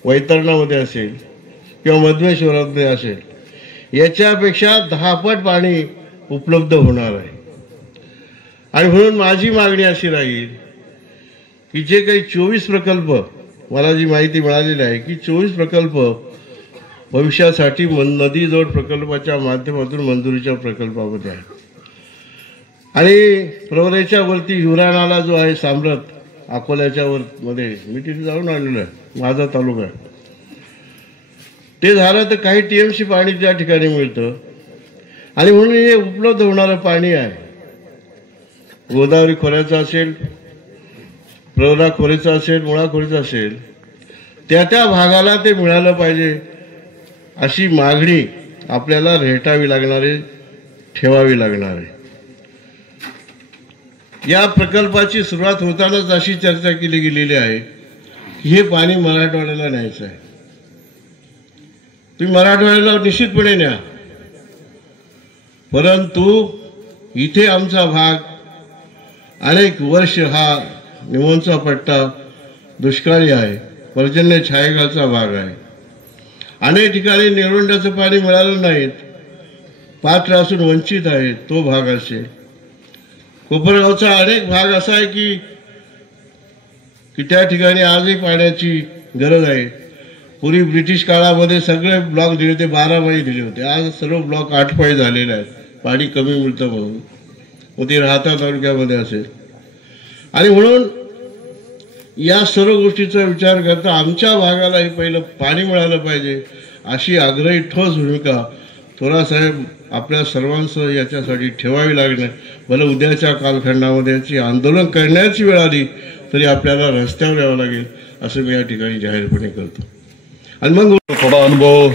वैतरणामध्ये असेल किंवा मधमेश्वरामध्ये असेल, याच्यापेक्षा 10 पट पाणी उपलब्ध होणार आहे. आणि म्हणून माझी मागणी अशी राहील की जे काही 24 प्रकल्प मला जी माहिती मिळालेली आहे की 24 प्रकल्प भविष्यासाठी नदी जोड प्रकल्पाच्या माध्यमातून मंजुरीच्या प्रकल्पामध्ये आहे. आणि प्रवरेच्या वरती हिवरा नाला जो आहे साम्रत अकोल्याच्या मध्ये मी तिथे जाऊन आलेलो आहे, माझा तालुका आहे. ते झालं तर काही टीएमसी पाणी त्या ठिकाणी मिळतं. आणि म्हणून हे उपलब्ध होणारं पाणी आहे, गोदावरी खोऱ्याचं असेल, प्रवरा खोऱ्याचं असेल, मुळा खोऱ्याचं असेल, त्या भागाला ते मिळालं पाहिजे अशी मागणी आपल्याला रेटावी लागणार आहे, ठेवावी लागणार आहे. या प्रकल्पाची सुरुवात होतानाच अशी चर्चा केली गेलेली आहे की हे पाणी मराठवाड्याला न्यायचं आहे. तुम्ही मराठवाड्याला निश्चितपणे न्या, परंतु इथे आमचा भाग अनेक वर्ष हा निमोनचा पट्टा दुष्काळी आहे, पर्जन्य छायेगावचा भाग आहे. अनेक ठिकाणी निळवंड्याचं पाणी मिळालं नाहीत, पात्र असून वंचित आहे तो भाग असेल. कोपरगावचा अनेक भाग असा आहे की त्या ठिकाणी आजही पाण्याची गरज आहे. पूर्वी ब्रिटिश काळामध्ये सगळे ब्लॉक दिले होते, 12 पाई दिले होते. आज सर्व ब्लॉक 8 पाई झालेले आहेत, पाणी कमी मिळतं म्हणून. मग ते राहता तालुक्यामध्ये असेल. आणि म्हणून या सर्व गोष्टीचा विचार करता आमच्या भागाला हे पहिलं पाणी मिळालं पाहिजे अशी आग्रही ठोस भूमिका थोरासाहेब आपल्या सर्वांसह याच्यासाठी ठेवावी लागणार. भले उद्याच्या कालखंडामध्ये याची आंदोलन करण्याची वेळ आली तरी आपल्याला रस्त्यावर यावं लागेल असं मी या ठिकाणी जाहीरपणे करतो. आणि मग थोडा अनुभव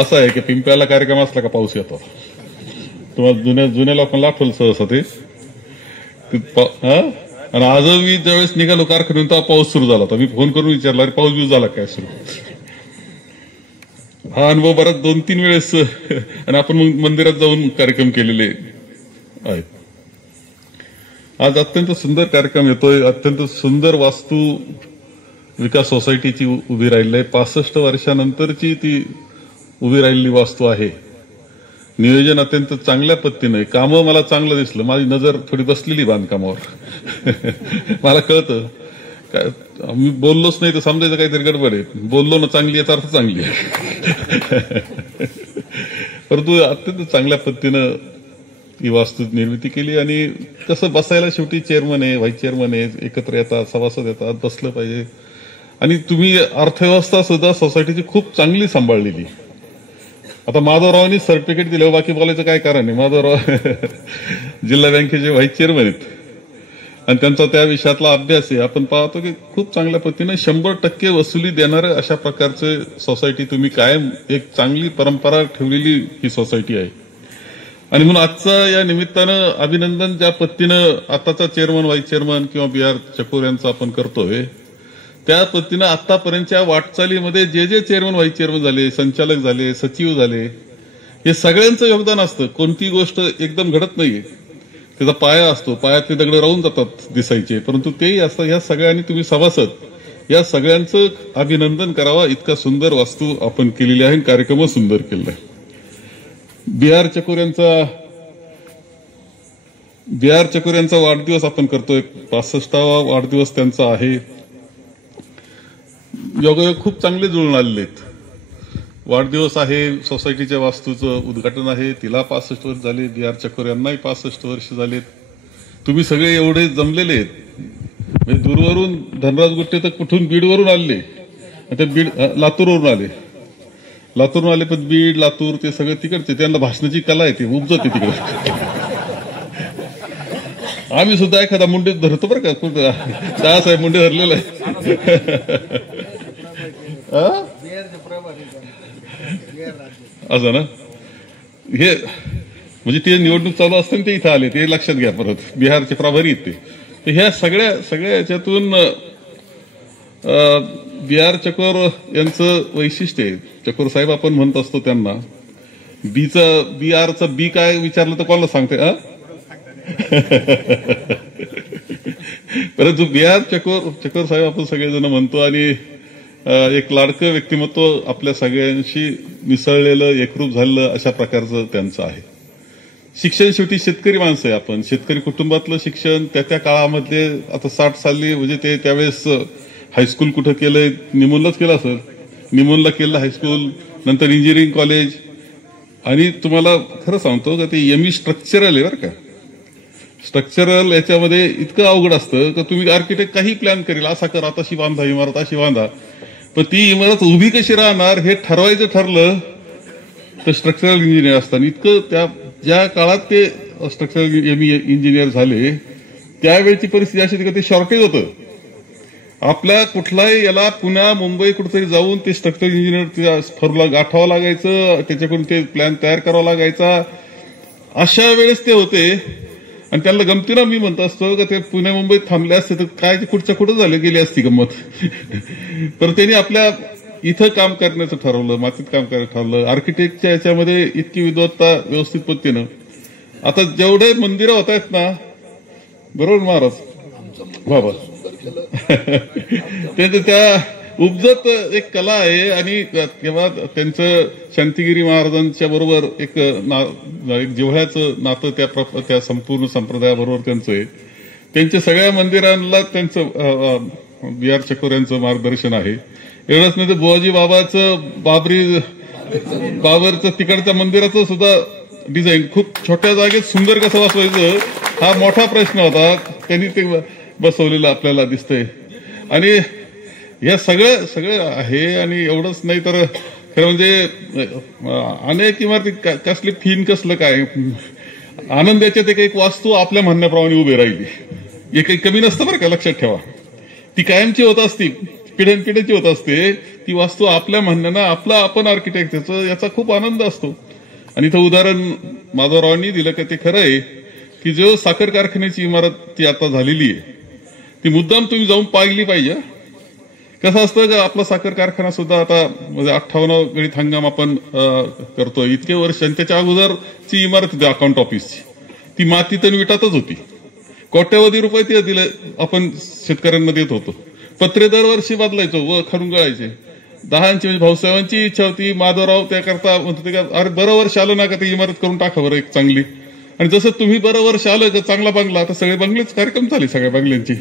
असा आहे की पिंपळ्याला कार्यक्रम असला का पाऊस येतो. तुम्हाला जुन्या लोकांना आठवलं सहसा ते. आणि आजही ज्यावेळेस निघालो कारखान्यातून तेव्हा पाऊस सुरू झाला होता. मी फोन करून विचारला अरे पाऊस झाला काय सुरू. हा अनुभव बराच 2-3 वेळेस. आणि आपण मग मंदिरात जाऊन कार्यक्रम केलेले आहेत. आज अत्यंत सुंदर कार्यक्रम येतोय. अत्यंत सुंदर वास्तू विकास सोसायटीची उभी राहिली आहे. 65 वर्षानंतरची ती उभी राहिलेली वास्तू आहे. नियोजन अत्यंत चांगल्या पद्धतीने, कामं मला चांगलं दिसलं. माझी नजर थोडी बसलेली बांधकामावर. मला कळतं काय मी बोललोच नाही तर समजायचं काहीतरी गडबड आहे. बोललो ना चांगली याचा अर्थ चांगली आहे. परंतु अत्यंत चांगल्या पद्धतीनं ही वास्तू निर्मिती केली. आणि कसं बसायला शेवटी चेअरमन आहे, व्हाईस चेअरमन आहे, एकत्र येतात, सभासद येतात, बसलं पाहिजे. आणि तुम्ही अर्थव्यवस्था सुद्धा सोसायटीची खूप चांगली सांभाळलेली. आता माधवरावांनी सर्टिफिकेट दिलं, बाकी बोलायचं काय कारण आहे. माधवराव जिल्हा बँकेचे व्हाईस चेअरमन आहेत आणि त्यांचा त्या विषयातला अभ्यास आहे. आपण पाहतो की खूप चांगल्या पद्धतीने 100% वसुली देणारं अशा प्रकारचे सोसायटी तुम्ही कायम एक चांगली परंपरा ठेवलेली ही सोसायटी आहे. आणि म्हणून आजचं या निमित्तानं अभिनंदन ज्या पद्धतीनं आताचा चेअरमन व्हाईस चेअरमन किंवा BR चकोर यांचं आपण करतोय, त्या पद्धतीनं आतापर्यंतच्या वाटचालीमध्ये जे जे चेअरमन व्हाईस चेअरमन झाले, संचालक झाले, सचिव झाले, हे सगळ्यांचं योगदान असतं. कोणती गोष्ट एकदम घडत नाहीये, त्याचा पाया असतो, पायातले दगड राहून जातात दिसायचे, परंतु तेही असतं. ह्या सगळ्यांनी तुम्ही सभासद, या सगळ्यांचं अभिनंदन करावा. इतका सुंदर वास्तू आपण केलेली आहे, कार्यक्रम सुंदर केलेला आहे. BR चकोर यांचा वाढदिवस आपण करतोय, 65वा वाढदिवस त्यांचा आहे. योगायोग खूप चांगले जुळून आलेले आहेत. वाढदिवस आहे, सोसायटीच्या वास्तूचं उद्घाटन आहे, तिला 65 वर्ष झाले, BR चकोर यांनाही 65 वर्ष झालेत. तुम्ही सगळे एवढे जमलेले आहेत. म्हणजे दूरवरून धनराज गुट्टे तर कुठून बीडवरून आले, लातूरवरून आले, पण बीड लातूर ते सगळे तिकडचे, त्यांना भाषणाची कला आहे, ती उपजते तिकडे. आम्ही सुद्धा एखादा मुंडे धरतो बरं का, कुठं दादासाहेब मुंडे धरलेला आहे असं ना. हे म्हणजे ते निवडणूक चालू असताना ते इथं आले, ते लक्षात घ्या. परत बिहारचे प्रभारी आहेत ते. ह्या सगळ्या याच्यातून BR चकोर यांचं वैशिष्ट्य आहे. चकोर साहेब आपण म्हणत असतो त्यांना. BRचं बी काय विचारलं तर कोणाला सांगते परंतु BR चकोर साहेब आपण सगळेजण म्हणतो. आणि एक लाडकं व्यक्तिमत्व, आपल्या सगळ्यांशी मिसळलेलं, एकरूप झालेलं अशा प्रकारचं त्यांचं आहे. शिक्षण शेवटी शेतकरी माणसं आहे आपण, शेतकरी कुटुंबातलं शिक्षण त्या काळामध्ये. आता 60 साली म्हणजे ते त्यावेळेस हायस्कूल कुठं केलंय, निमोनलाच केलं असेल, निमोनला केलं हायस्कूल, नंतर इंजिनिअरिंग कॉलेज. आणि तुम्हाला खरं सांगतो का ते ME स्ट्रक्चरल आहे बरं का. स्ट्रक्चरल याच्यामध्ये इतकं अवघड असतं की तुम्ही आर्किटेक्ट काही प्लॅन करेल, असा कर, आताशी बांधा इमारत, अशी बांधा, पण ती इमारत उभी कशी राहणार हे ठरवायचं ठरलं तर स्ट्रक्चरल इंजिनियर असतात. इतकं ज्या काळात ते स्ट्रक्चरल ME इंजिनियर झाले, त्यावेळेची परिस्थिती अशी की ते शॉर्टेज होतं. आपल्या कुठलाही याला पुण्या मुंबई कुठेतरी जाऊन ते स्ट्रक्चरल इंजिनियर फॉर्मला गाठावं लागायचं, त्याच्याकडून ते प्लॅन तयार करावा लागायचा. अशा वेळेस ते होते. आणि त्यांना गमतीनं मी म्हणत असतो का ते पुणे मुंबईत थांबले असते तर काय कुठच्या कुठं झाले गेली असती गंमत. तर त्यांनी आपल्या इथं काम करण्याचं ठरवलं, मातीत काम करायचं ठरवलं. आर्किटेक्टच्या याच्यामध्ये इतकी विद्वत्ता व्यवस्थित पद्धतीनं. आता जेवढे मंदिरं होत आहेत ना, बरोबर महाराज बाबा त्या उपजत एक कला आहे. आणि तेव्हा त्यांचं शांतिगिरी महाराजांच्या बरोबर एक जिव्हाळ्याचं नातं त्या संपूर्ण संप्रदायाबरोबर त्यांचं आहे. त्यांच्या सगळ्या मंदिरांना त्यांचं BR चकोर यांचं मार्गदर्शन आहे. एवढंच नाही तर बुवाजी बाबरचं तिकडच्या मंदिराचं सुद्धा डिझाईन खूप छोट्या जागेत सुंदर कसं बसवायचं हा मोठा प्रश्न होता. त्यांनी ते बसवलेलं आपल्याला दिसतंय. आणि हे सगळं आहे. आणि एवढंच नाही तर खरं म्हणजे अनेक इमारती कसली थीन कसलं काय आनंदाच्या ते एक वास्तू आपल्या म्हणण्याप्रमाणे उभी राहिली. हे काही कमी नसतं बरं का, लक्षात ठेवा. ती कायमची होत असती, पिढ्यानपिढ्याची होत असते ती वास्तू. आपल्या म्हणण्यानं आपण आर्किटेक्ट याचा खूप आनंद असतो. आणि इथं उदाहरण माधवरावांनी दिलं का ते खरं आहे की जो साखर कारखान्याची इमारत ती आता झालेली आहे ती मुद्दाम तुम्ही जाऊन पाहिली पाहिजे. कसं असतं का आपला साखर कारखाना सुद्धा आता म्हणजे 58 गळीत हंगाम आपण करतोय. इतके वर्ष आणि त्याच्या अगोदरची इमारत होती अकाउंट ऑफिसची, ती मातीत आणि विटातच होती. कोट्यवधी रुपये ते दिले आपण शेतकऱ्यांना देत होतो. पत्रे दरवर्षी बदलायचो व खरून गळायचे. 10ची म्हणजे भाऊसाहेबांची इच्छा होती. माधवराव त्याकरता म्हणत होते का अरे बरं वर्ष आलं ना का ती इमारत करून टाका बरं एक चांगली. आणि जसं तुम्ही बरं वर्ष आलं का चांगला बंगला, आता सगळे बंगलेच कार्यक्रम झाले सगळ्या बंगल्यांची.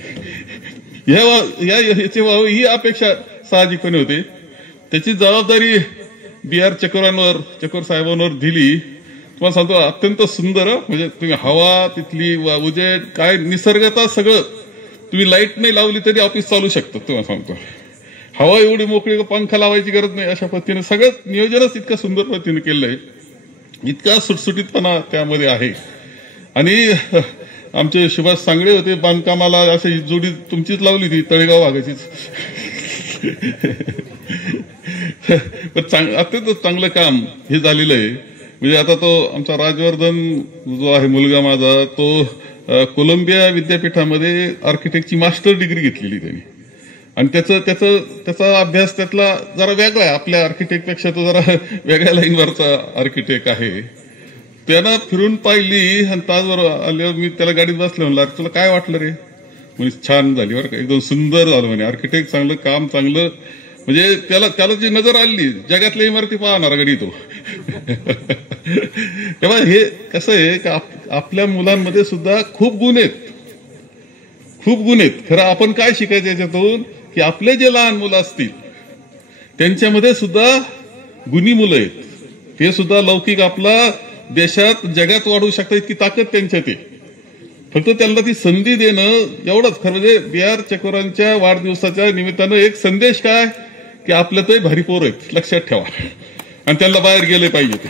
याची ही अपेक्षा साहजिकपणे होते. त्याची जबाबदारी BR चकोर साहेबांवर दिली. तुम्हाला सांगतो अत्यंत सुंदर, म्हणजे तुम्ही हवा तिथली उजेड काय निसर्गता सगळं तुम्ही लाईट नाही लावली तरी ऑफिस चालू शकतं. तुम्हाला सांगतो हवा एवढी मोकळी, पंखा लावायची गरज नाही, अशा पद्धतीने सगळं नियोजनच इतकं सुंदर पद्धतीने केलंय, इतका सुटसुटीतपणा त्यामध्ये आहे. आणि आमचे सुभाष सांगळे होते बांधकामाला, अशी जोडी तुमचीच लावली ती तळेगाव भागाचीच. अत्यंत चांगलं काम हे झालेलं आहे. म्हणजे आता तो आमचा राजवर्धन जो आहे मुलगा माझा, तो कोलंबिया विद्यापीठामध्ये आर्किटेक्टची मास्टर डिग्री घेतलेली त्यांनी. आणि त्याचा अभ्यास त्यातला जरा वेगळा आहे, आपल्या आर्किटेक्टपेक्षा तो जरा वेगळ्या लाईनवरचा आर्किटेक्ट आहे. त्यानं फिरून पाहिली आणि तासभर आल्यावर मी त्याला गाडीत बसले, म्हणलं तुला काय वाटलं रे? म्हणजे छान झाली बरं का, एकदम सुंदर झालं म्हणे, आर्किटेक्ट चांगलं, काम चांगलं. म्हणजे त्याला जी नजर आली जगातल्या इमारती पाहणार गडी तो. तेव्हा हे कसं आहे का आपल्या मुलांमध्ये सुद्धा खूप गुण आहेत, खूप गुण आहेत. खरं आपण काय शिकायचं याच्यातून की आपले जे लहान मुलं असतील त्यांच्यामध्ये सुद्धा गुणी मुलं आहेत, ते सुद्धा लौकिक आपला देशात जगात वाढवू शकतात, इतकी ताकद त्यांच्यात आहे. फक्त त्यांना ती संधी देणं एवढंच. खरं म्हणजे बी.आर. चकोरांच्या वाढदिवसाच्या निमित्तानं एक संदेश काय की आपल्यातही भारी पोर आहेत, लक्षात ठेवा, आणि त्यांना बाहेर गेले पाहिजे. ते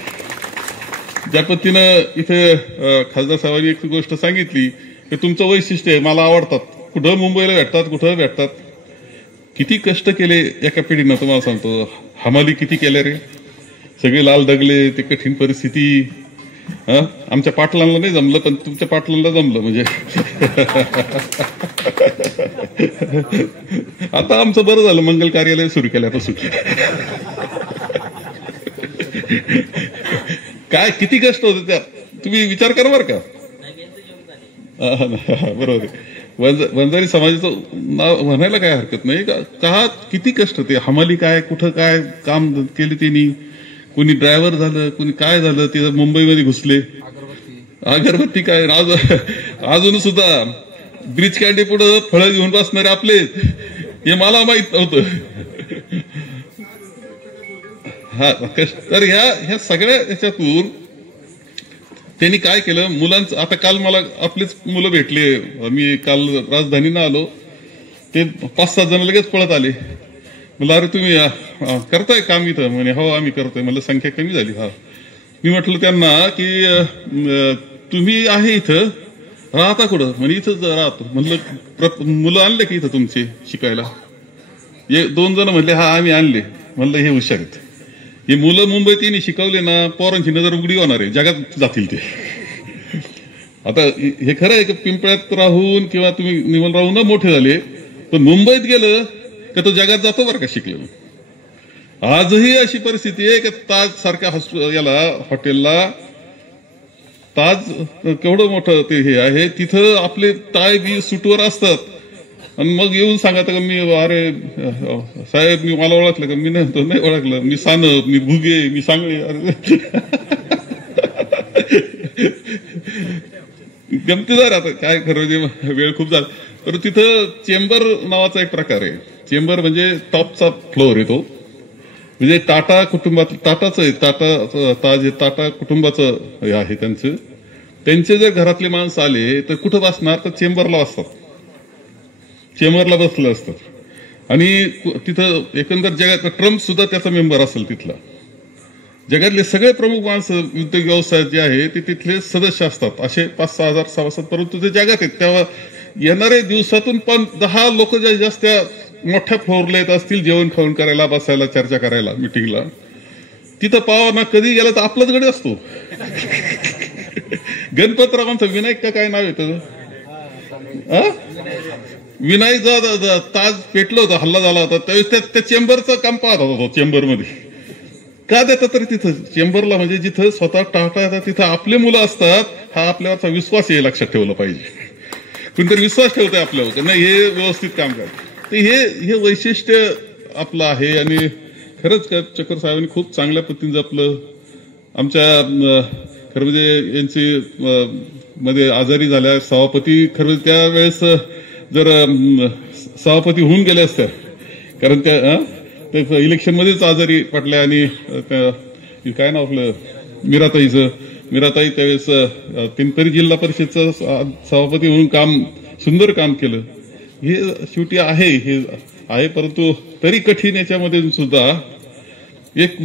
ज्या पद्धतीनं इथे खासदार साहेबांनी एक गोष्ट सांगितली की तुमचं वैशिष्ट्य आहे, मला आवडतात, कुठं मुंबईला भेटतात, कुठं भेटतात. किती कष्ट केले एका पिढीनं तुम्हाला सांगतो, हमाली किती केल्या रे, सगळे लाल डगले, ते कठीण परिस्थिती. आमच्या पाटलांना नाही जमलं, पण तुमच्या पाटलांना जमलं. म्हणजे आता आमचं बरं झालं मंगल कार्यालय सुरू केल्यापासून. काय किती कष्ट होते त्या, तुम्ही विचार करा बरं का. बरोबर आहे, वंजारी समाजाचं नाव म्हणायला काय हरकत नाही का, किती कष्ट ते, हमाली काय, कुठं काय काम केले त्यांनी. कोणी ड्रायव्हर झालं, कोणी काय झालं, ते मुंबईमध्ये घुसले, अगरबत्ती काय. अजून सुद्धा ब्रिज कॅन्डी पुढे फळं घेऊन बसणारे आपले, हे मला माहित नव्हतं. हा तर ह्या सगळ्या ह्याच्यातून त्यांनी काय केलं मुलांचं. आता काल मला आपलेच मुलं भेटले, मी काल राजधानीनं आलो, ते 5-7 जण लगेच पळत आले. म्हणलं अरे तुम्ही करताय काम इथं? म्हणे हो आम्ही करतोय. म्हणलं संख्या कमी झाली. हा मी म्हटलं त्यांना की तुम्ही आहे इथं, राहता कुठं? म्हणे इथंच राहतो. म्हणलं मुलं आणले की इथं तुमचे शिकायला? 2 जण म्हणले हा आम्ही आणले. म्हणलं हे हुशार आहेत, हे मुलं मुंबईत यांनी शिकवले ना, पोरांची नजर उघडी होणार आहे, जगात जातील ते. आता हे खरं आहे की पिंपळ्यात राहून किंवा तुम्ही निमल राहून मोठे झाले, पण मुंबईत गेलं का तो जगात जातो बरं का शिकलं. आजही अशी परिस्थिती आहे की ताज सारख्या हॉटेलला, ताज केवढं मोठं ते हे आहे, तिथं आपले टाय बी सुटवर असतात. आणि मग येऊन सांगा का मी अरे साहेब मी मला ओळखलं का? मी नाही ओळखलं, मी सानप, मी भुगे, मी सांगळे. अरे गमतीदार. आता काय खरं वेळ खूप झाला. तर तिथं चेंबर नावाचा एक प्रकार आहे. चेंबर म्हणजे टॉपचा फ्लोअर आहे तो, म्हणजे टाटा कुटुंबात, टाटाचं आहे, टाटा कुटुंबाचं हे आहे त्यांचं. त्यांचे जर घरातले माणसं आले तर कुठं बसणार? तर चेंबरला बसतात, चेंबरला बसले असतात. आणि तिथं एकंदर जगात ट्रम्प सुद्धा त्याचा मेंबर असेल तिथला. जगातले सगळे प्रमुख माणसं उद्योग व्यवसायात जे आहे ते तिथले सदस्य असतात. असे 5-6 हजार सभासद परंतु ते जगात आहेत. तेव्हा येणारे दिवसातून पण 10 लोक जास्त मोठ्या फ्लोअरला येत असतील जेवण खाऊन करायला, बसायला, चर्चा करायला, मिटिंगला. तिथं पावा ना कधी गेला तर आपलाच गडी असतो. गणपतरावांचं विनायक का काय नाव येतं? विनायक जेव्हा ताज पेटलं होतं, हल्ला झाला होता, त्यावेळेस त्या चेंबरचं काम पाहत होता. तो चेंबरमध्ये का देतात तरी तिथं चेंबरला, म्हणजे जिथं स्वतः टाटा येतात तिथं आपले मुलं असतात. हा आपल्यावरचा विश्वास हे लक्षात ठेवला पाहिजे. कोणतरी विश्वास ठेवतंय आपल्यावर, नाही हे व्यवस्थित काम करत. तर हे वैशिष्ट्य आपलं आहे. आणि खरंच चकर साहेबांनी खूप चांगल्या पद्धतीने जपलं. आमच्या खरं म्हणजे यांची मध्ये आजारी झाल्या सभापती, खरं त्यावेळेस जर सभापती होऊन गेल्या असत्या, कारण त्या इलेक्शनमध्येच आजारी पडल्या. आणि काय नाव आपलं मीराताई त्यावेळेस पिंपरी जिल्हा परिषदचं सभापती म्हणून सुंदर काम केलं. हे शेवटी आहे, हे आहे, परंतु तरी कठीण याच्यामध्ये सुद्धा एक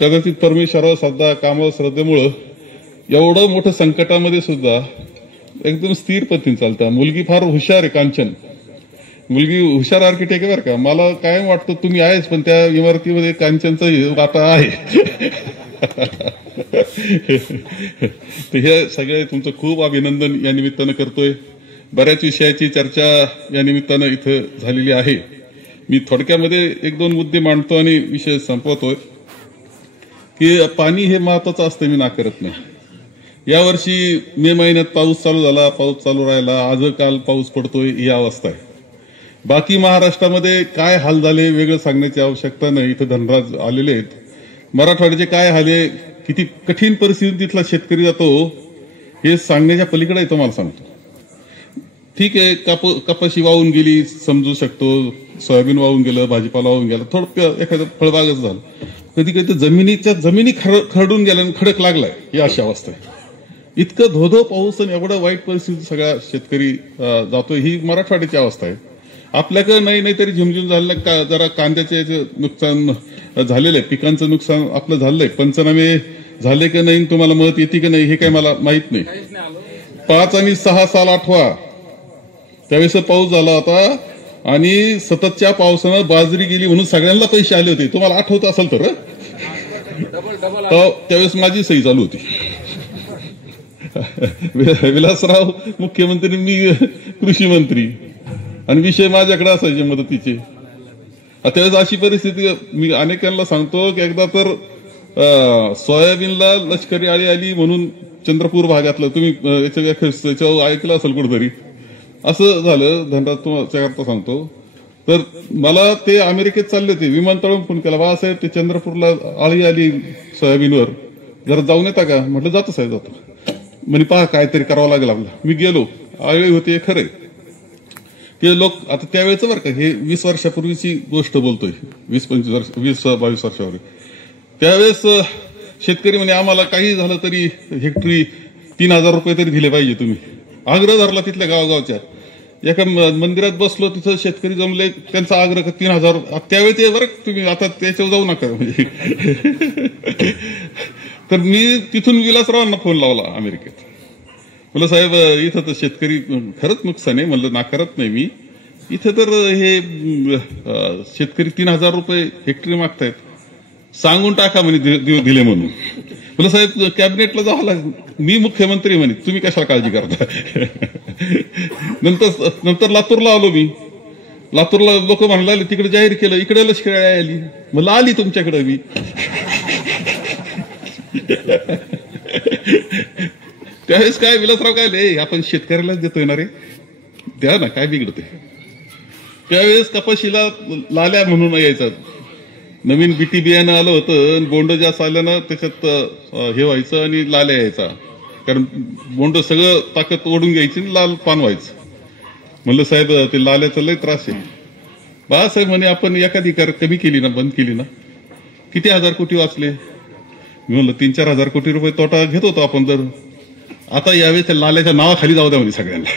कदाचित परमेश्वरावर श्रद्धा, कामावर श्रद्धेमुळं एवढं मोठं संकटामध्ये सुद्धा एकदम स्थिर पद्धतीने चालतं. मुलगी फार हुशार आहे, कांचन मुलगी हुशार आर्किटेक्ट आहे बरं का. मला कायम वाटतं तुम्ही आहेच, पण त्या इमारतीमध्ये कांचनचा वाटा आहे. तर हे सगळे तुमचं खूप अभिनंदन या निमित्तानं करतोय. बऱ्याच विषयाची चर्चा या निमित्तानं इथं झालेली आहे. मी थोडक्यामध्ये एक दोन मुद्दे मांडतो आणि विषय संपवतोय. की पाणी हे महत्वाचं असतं, मी नाकारत नाही. यावर्षी मे महिन्यात पाऊस चालू झाला, पाऊस चालू राहिला, आज काल पाऊस पडतोय, ही अवस्था आहे. बाकी महाराष्ट्रामध्ये काय हाल झाले वेगळं सांगण्याची आवश्यकता नाही. इथं धनराज आलेले आहेत. मराठवाड्याचे काय हाल आहे, किती कठीण परिस्थितीत तिथला शेतकरी जातो, हे सांगण्याच्या पलीकडे आहे. तुम्हाला सांगतो, ठीक आहे, कपाशी वाहून गेली समजू शकतो, सोयाबीन वाहून गेलं, भाजीपाला वाहून गेला, थोडं एखादं फळबागच झालं. कधी कधी जमिनी खरडून गेल्या, खडक लागलाय, ही अशी अवस्था आहे. इतकं धोधो पाऊस आणि एवढं वाईट परिस्थिती सगळा शेतकरी जातोय, ही मराठवाड्याची अवस्था आहे. आपल्याकडे नाही तरी झिमझिम झालेलं जरा कांद्याचे नुकसान झालेलं आहे, पिकांचं नुकसान आपलं झालंय. पंचनामे झाले की नाही, तुम्हाला मदत येते की नाही हे काही मला माहित नाही. 5 आणि 6 साल आठवा, त्यावेळेस पाऊस झाला होता आणि सततच्या पावसानं बाजरी गेली म्हणून सगळ्यांना पैसे आले होते. तुम्हाला आठवत असेल तर त्यावेळेस माझी सही चालू होती. विलासराव मुख्यमंत्री, मी कृषी मंत्री, आणि विषय माझ्याकडे असायचे मदतीचे. त्यावेळेस अशी परिस्थिती मी अनेकांना सांगतो की एकदा तर सोयाबीनला लष्करी आळी आली म्हणून चंद्रपूर भागातलं, तुम्ही याच्यावर ऐकलं असेल कुठेतरी, असं झालं. धनराज तुमच्याकरता सांगतो, तर मला ते अमेरिकेत चालले होते, विमानतळावरून फोन केला, बाळासाहेब ते चंद्रपूरला आळी आली सोयाबीनवर, जरा जाऊन येता का? म्हटलं जातो साहेब, जातो. म्हणजे पहा काहीतरी करावं लागेल आपलं. मी गेलो, आळी होते खरंय. ते लोक आता त्यावेळेचं बरं का, हे 20 वर्षापूर्वीची गोष्ट बोलतोय, 20-22 वर्षापूर्वी. त्यावेळेस शेतकरी म्हणे आम्हाला काही झालं तरी हेक्टरी 3000 रुपये तरी दिले पाहिजे तुम्ही. आग्रह धरला तिथल्या गावागावच्या. एका मंदिरात बसलो, तिथं शेतकरी जमले, त्यांचा आग्रह 3000. त्यावेळेस ते बरं तुम्ही आता त्याच्यावर जाऊ नका म्हणजे. तर मी तिथून विलासरावांना फोन लावला अमेरिकेत. म्हणलं साहेब इथं तर शेतकरी खरंच नुकसान आहे. म्हणलं नाकारत नाही मी, इथं तर हे शेतकरी 3000 रुपये हेक्टरी मागतायत, सांगून टाका म्हणे दिले म्हणून. म्हणलं साहेब कॅबिनेटला जावं लागेल, मी मुख्यमंत्री म्हणे, तुम्ही कशाला काळजी करता. नंतर लातूरला आलो मी. लातूरला लोक म्हणाले तिकडे जाहीर केलं, इकडे लष्करी आली. म्हणलं आली तुमच्याकडे मी. त्यावेळेस काय विलासराव काय आपण शेतकऱ्यालाच देतोय ना रे, द्या ना, काय बिघडते. त्यावेळेस कपाशीला लाल्या म्हणून यायचा, नवीन बीटी बियाणं आलं होतं, बोंड जास्त आल्यानं त्याच्यात हे व्हायचं आणि लाल्या यायचा, कारण बोंड सगळं ताकद ओढून घ्यायची आणि लाल पान व्हायचं. म्हणलं साहेब ते लाल्याचा लय त्रास आहे. बाळासाहेब म्हणे आपण एखादी कमी केली ना, बंद केली ना, किती 1000 कोटी वाचले. मी म्हणलं 3-4 हजार कोटी रुपये तोटा घेत होतो आपण. जर आता यावेळेस त्या लाल्याच्या नावाखाली जाऊ द्या म्हणजे सगळ्यांना.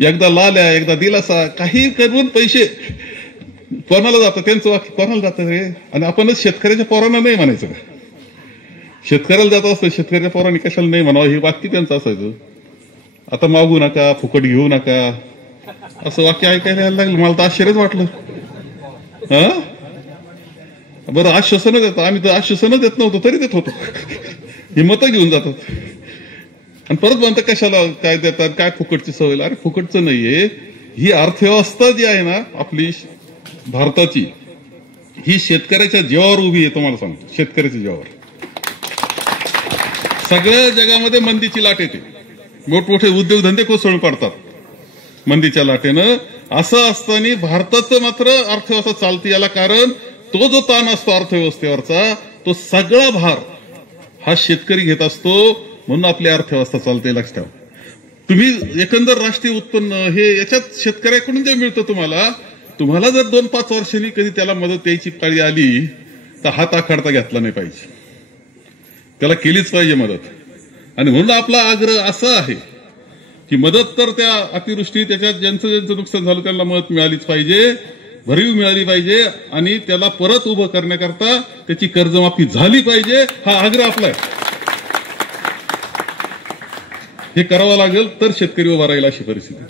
एकदा लाल्या, एकदा दिलासा, काही करून पैसे कोणाला जातात, त्यांचं वाक्य कोणाला जातं रे. आणि आपणच शेतकऱ्याच्या पोरांना नाही म्हणायचं का, शेतकऱ्याला जात असतं, शेतकऱ्याच्या पोरांनी कशाला नाही म्हणावं, हे वाक्य त्यांचं असायचं. आता मागू नका, फुकट घेऊ नका, असं वाक्य ऐकायला लागलं. मला तर आश्चर्यच वाटलं. बरं आश्वासनं देतात, आम्ही तर आश्वासनं देत नव्हतो तरी देत होतो. ही मतं घेऊन जातात आणि परत म्हणतात कशाला काय देतात, काय फुकटची सवय. अरे फुकटचं नाहीये, ही अर्थव्यवस्था जी आहे ना आपली भारताची, ही शेतकऱ्याच्या जीवावर उभी आहे. तुम्हाला सांगतो, शेतकऱ्याच्या जीवावर. सगळ्या जगामध्ये मंदीची लाट येते, मोठमोठे उद्योगधंदे कोसळून पडतात मंदीच्या लाटेनं. असं असताना भारताचं मात्र अर्थव्यवस्था चालते. याला कारण तो जो ताण असतो अर्थव्यवस्थेवरचा, तो सगळा भार हा शेतकरी घेत असतो, म्हणून आपली अर्थव्यवस्था चालते. लक्षात ठेवा. तुम्ही एकंदर राष्ट्रीय उत्पन्न हे याच्यात शेतकऱ्याकडून जे मिळतं तुम्हाला जर 2-5 वर्षांनी कधी त्याला मदत द्यायची पाळी आली तर हात आखडता घेतला नाही पाहिजे, त्याला केलीच पाहिजे मदत. आणि म्हणून आपला आग्रह असा आहे की मदत तर त्या अतिवृष्टी त्याच्यात ज्यांचं नुकसान झालं त्यांना मदत मिळालीच पाहिजे, भरीव मिळाली पाहिजे आणि त्याला परत उभं करण्याकरता त्याची कर्जमाफी झाली पाहिजे, हा आग्रह आपला आहे. हे करावं लागेल तर शेतकरी उभा राहील अशी परिस्थिती.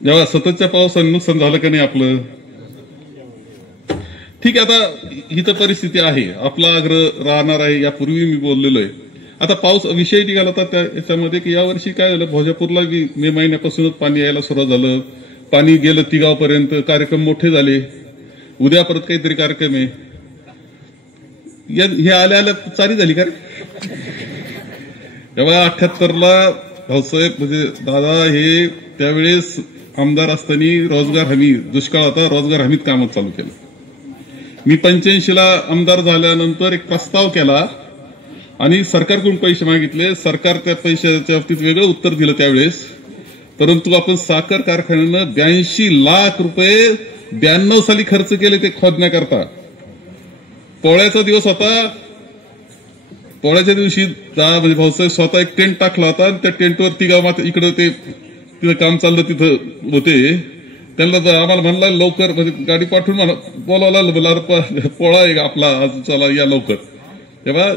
जेव्हा सततच्या पावसाने नुकसान झालं का नाही आपलं, ठीक आहे. आता ही तर परिस्थिती आहे, आपला आग्रह राहणार आहे, यापूर्वी मी बोललेलो आहे. आता पाऊस विषय निघाला होता त्याच्यामध्ये की यावर्षी काय झालं, भोजापूरला मे महिन्यापासूनच पाणी यायला सुरुवात झालं, पाणी गेलं तिगावपर्यंत, कार्यक्रम मोठे झाले. उद्या परत काहीतरी कार्यक्रम आहे. हे आल्या चारी झाली का रे. तेव्हा 78ला भाऊसाहेब म्हणजे दादा हे त्यावेळेस आमदार असताना रोजगार हमी, दुष्काळ होता, रोजगार हमीत कामं चालू केलं. मी 85ला आमदार झाल्यानंतर एक प्रस्ताव केला आणि सरकारकडून पैसे मागितले. सरकार त्या पैशाच्या बाबतीत वेगळं उत्तर दिलं त्यावेळेस, परंतु आपण साखर कारखान्यानं 82 लाख रुपये 92 साली खर्च केले ते खोदण्याकरता. पोळ्याचा दिवस होता, पोळ्याच्या दिवशी म्हणजे भाऊसाहेब स्वतः एक टेंट टाकला होता आणि त्या टेंटवरती गावात इकडं ते तिथं काम चाललं तिथं होते. त्यांना आम्हाला म्हणला लवकर म्हणजे गाडी पाठवून बोलावला, पोळा आहे आपला आज, चला या लवकर. तेव्हा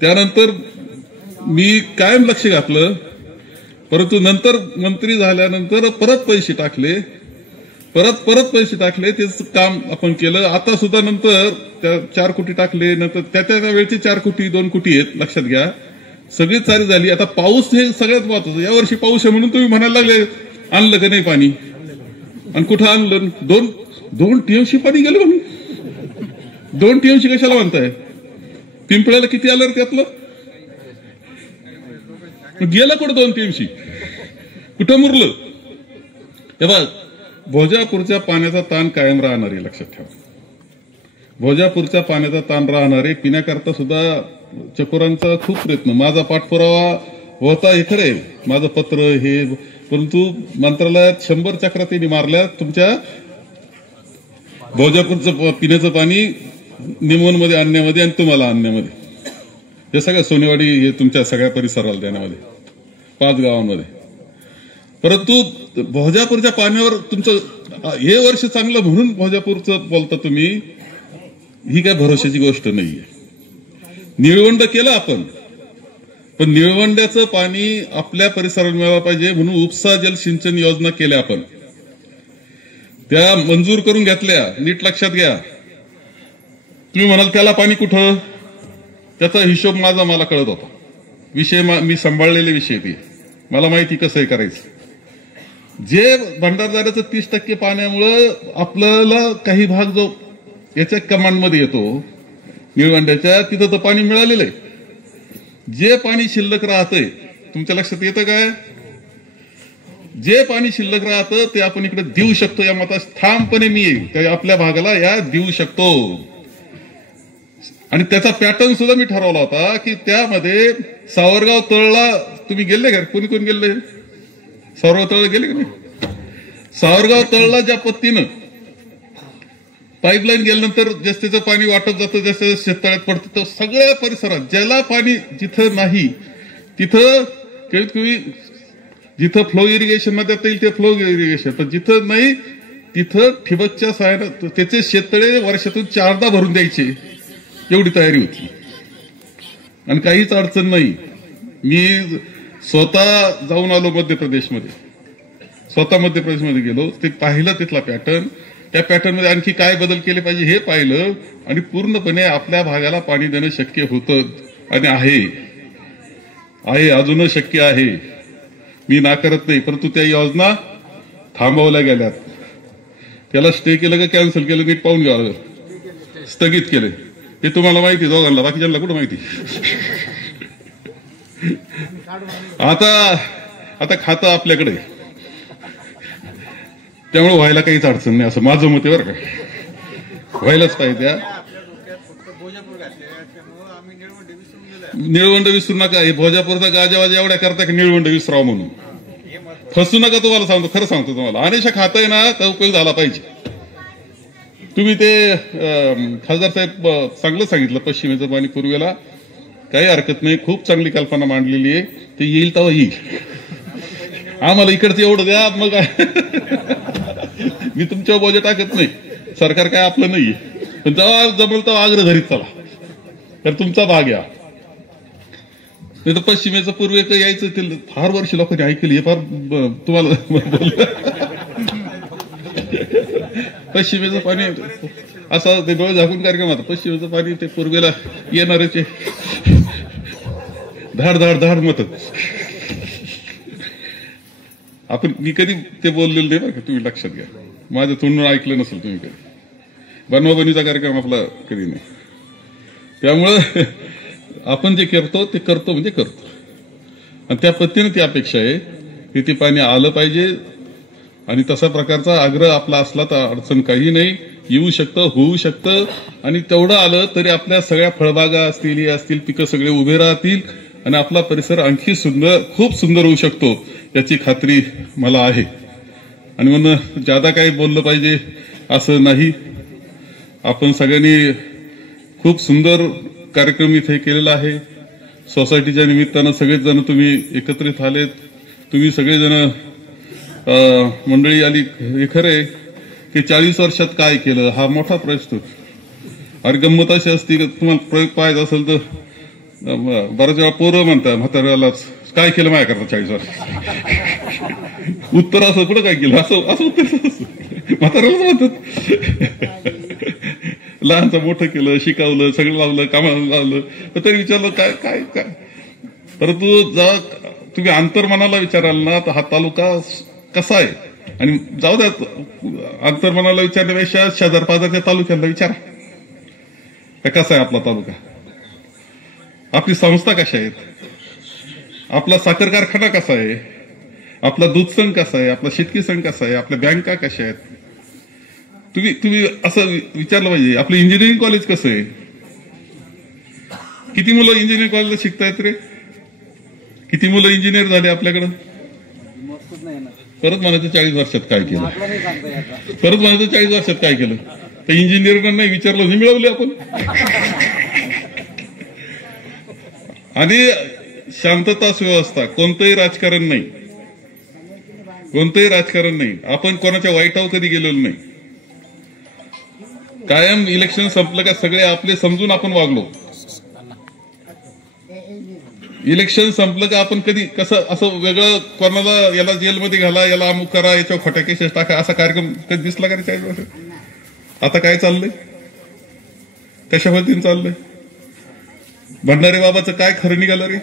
त्यानंतर मी कायम लक्ष घातलं, परंतु नंतर मंत्री झाल्यानंतर परत पैसे टाकले, परत पैसे टाकले, तेच काम आपण केलं. आता सुद्धा नंतर त्या 4 कोटी टाकले, नंतर त्या वेळचे 4 कोटी 2 कोटी आहेत, लक्षात घ्या. सगळी चारी झाली. आता पाऊस हे सगळ्यात महत्वाचं. यावर्षी पाऊस आहे म्हणून तुम्ही म्हणायला लागले आणलं का नाही पाणी, आणि कुठं आणलं, 2 TMC पाणी गेलं म्हणून. 2 TMC कशाला म्हणताय, पिंपळ्याला किती आलं रे त्यातलं, गेलं कुठं 2 TMC, कुठं मुरलं. तेव्हा भोजापूरच्या पाण्याचा ताण कायम राहणार आहे, लक्षात ठेवा. भोजापूरच्या पाण्याचा ताण राहणार आहे. पिण्याकरता सुद्धा चकोरांचा खूप प्रयत्न, माझा पाठपुरावा होता, हे खरंय माझं पत्र हे, परंतु मंत्रालयात 100 चक्रा त्यांनी मारल्या. तुमच्या भोजापूरचं पिण्याचं पाणी निमोनमध्ये आणण्यामध्ये आणि तुम्हाला आणण्यामध्ये, हे सगळ्या सोनेवाडी हे तुमच्या सगळ्या परिसराला देण्यामध्ये, 5 गावांमध्ये. परंतु भोजापूरच्या पाण्यावर तुमचं हे वर्ष चांगलं म्हणून भोजापूरचं बोलता तुम्ही, ही काय भरोशाची गोष्ट नाहीये. निळवंड केलं आपण, पण निळवंड्याचं पाणी आपल्या परिसराला मिळालं पाहिजे म्हणून उपसा जल सिंचन योजना केल्या आपण, त्या मंजूर करून घेतल्या. नीट लक्षात घ्या. तुम्ही म्हणाल त्याला पाणी कुठं, त्याचा हिशोब मला कळत होता. विषय मी सांभाळलेले विषय ते मला माहिती कसं हे करायचं. जे भंडारदऱ्याचं 30% पाण्यामुळं आपल्याला काही भाग जो याच्या कमांडमध्ये येतो निळवंड्याच्या, तिथं तर पाणी मिळालेलं आहे. जे पाणी शिल्लक राहतंय तुमच्या लक्षात येतं काय, जे पाणी शिल्लक राहतं ते आपण इकडे देऊ शकतो. या मतात ठामपणे मी येईल, आपल्या भागाला या देऊ शकतो. आणि त्याचा पॅटर्न सुद्धा मी ठरवला होता की त्यामध्ये सावरगाव तळला तुम्ही गेले का, कोणी कोणी गेले सावरगाव तळला गेले का नाही. सावरगाव तळला ज्या पद्धतीनं पाईपलाईन गेल्यानंतर जस्तेचं पाणी वाटप जातं, जसं शेततळ्यात पडतं, तर सगळ्या परिसरात ज्याला पाणी जिथं नाही तिथं जिथं फ्लो इरिगेशन मध्ये येईल ते फ्लो इरिगेशन, पण जिथं नाही तिथं ठिबकच्या सहाय्यानं त्याचे शेततळे वर्षातून 4दा भरून द्यायचे, एवढी तयारी होती आणि काहीच अडचण नाही. मी स्वतः जाऊन आलो मध्य प्रदेशमध्ये गेलो, ते पाहिलं तिथला पॅटर्न. त्या पॅटर्न मध्ये आणखी काय बदल केले पाहिजे हे पाहिलं आणि पूर्णपणे आपल्या भागाला पाणी देणं शक्य होतं आणि आहे अजूनही शक्य आहे. मी नाकारत नाही, परंतु त्या योजना थांबवल्या गेल्यात. त्याला स्टे केलं का कॅन्सल केलं नीट पाहून घ्यावं लागेल. स्थगित केले हे तुम्हाला माहिती, दोघांना, बाकीच्यांना कुठं माहिती. आता खातं आपल्याकडे, त्यामुळे व्हायला काहीच अडचण नाही असं माझं मत आहे बरं का. व्हायलाच पाहिजे. निळवंड विसरू नका. हे भोजापूरचा गाजावाजा एवढ्या करता की निळवंड विसराव म्हणून फसू नका. तुम्हाला सांगतो, खरं सांगतो तुम्हाला, अनेशा खातं आहे ना तर उपयोग झाला पाहिजे. तुम्ही ते खासदार साहेब चांगलं सांगितलं, पश्चिमेचं पाणी पूर्वेला काही हरकत नाही, खूप चांगली कल्पना मांडलेली आहे, ते येईल तेव्हा येईल. आम्हाला इकडचं एवढं द्या, मग मी तुमच्यावर बोजा टाकत नाही, सरकार काय आपलं नाहीये, पण जेव्हा जमल तेव्हा आग्रह धरीत चला, तर तुमचा भाग या. नाही तर पश्चिमेचं पूर्वेकडे यायचं ते फार वर्ष लोकांनी ऐकली, हे फार तुम्हाला बोललं. पश्चिमेचं पाणी असं ते डोळे झाकून कार्यक्रम होता, पश्चिमेचं पाणी ते पूर्वेला येणारच धाड धाड धाड मत. आपण मी कधी ते बोललेलं नाही बरं का, तुम्ही लक्षात घ्या, माझं तोंडून ऐकलं नसेल तुम्ही कधी. बनवाबनीचा कार्यक्रम आपला कधी नाही. त्यामुळं आपण जे करतो ते करतो म्हणजे करतो, आणि त्या पद्धतीने ती अपेक्षा आहे की ते पाणी आलं पाहिजे. आणि तसा प्रकारचा आग्रह आपला असला तर अडचण काही नाही, येऊ शकतं, होऊ शकतं. आणि तेवढं आलं तरी आपल्या सगळ्या फळबागा असतील, हे असतील, पिकं सगळे उभे राहतील आणि आपला परिसर आणखी सुंदर, खूप सुंदर होऊ शकतो याची खात्री मला आहे. आणि म्हणून जादा काही बोललं पाहिजे असं नाही. आपण सगळ्यांनी खूप सुंदर कार्यक्रम इथे केलेला आहे. सोसायटीच्या निमित्तानं सगळेच जण तुम्ही एकत्रित आलेत, तुम्ही सगळेजण मंडळी आली. हे खरंय की 40 वर्षात काय केलं हा मोठा प्रश्न. आणि गंमत अशी असती की तुम्हाला प्रयोग पाहायचा असेल तर बऱ्याच वेळा पोरं म्हणतात म्हाताऱ्यालाच, काय केलं माझ्या करता 40 वर्ष. उत्तर असं कुठं काय केलं असं उत्तर म्हाताऱ्यालाच म्हणतात. लहानचं मोठं केलं, शिकवलं, सगळं लावलं, कामाला लावलं, तर तरी विचारलं काय काय काय. परंतु जेव्हा तुम्ही अंतर्मनाला विचाराल ना तर हा तालुका कसा आहे, आणि जाऊ द्या अंतर्मनाला विचारण्यापेक्षा शेजार पाजारच्या तालुक्याला विचारा कसा आहे आपला तालुका, आपली संस्था कशा आहेत, आपला साखर कारखाना कसा आहे, आपला दूध संघ कसा आहे, आपला शेतकी संघ कसा आहे, आपल्या बँका कशा आहेत. तुम्ही असं विचारलं पाहिजे. आपलं इंजिनिअरिंग कॉलेज कसं आहे, किती मुलं इंजिनिअरिंग कॉलेजला शिकतायत रे, किती मुलं इंजिनियर झाले आपल्याकडं. परत म्हणायचं 40 वर्षात काय केलं, परत म्हणायचं 40 वर्षात काय केलं. तर इंजिनिअरना नाही विचारलं नाही मिळवले आपण. आणि शांतता सुव्यवस्था, कोणतंही राजकारण नाही, कोणतंही राजकारण नाही. आपण कोणाच्या वाईटावर कधी गेलेलो नाही. कायम इलेक्शन संपलं का सगळे आपले समजून आपण वागलो. इलेक्शन संपलं का आपण कधी कसं असं वेगळं कोणाला याला जेलमध्ये घाला, याला अमुक करा, याच्यावर खोट्या केसेस टाका, असा कार्यक्रम कधी दिसला का रे 40 वर्ष. आता काय चाललंय, कशा पद्धतीने चाललंय. भंडारे बाबाचं काय खरं निघालं रे.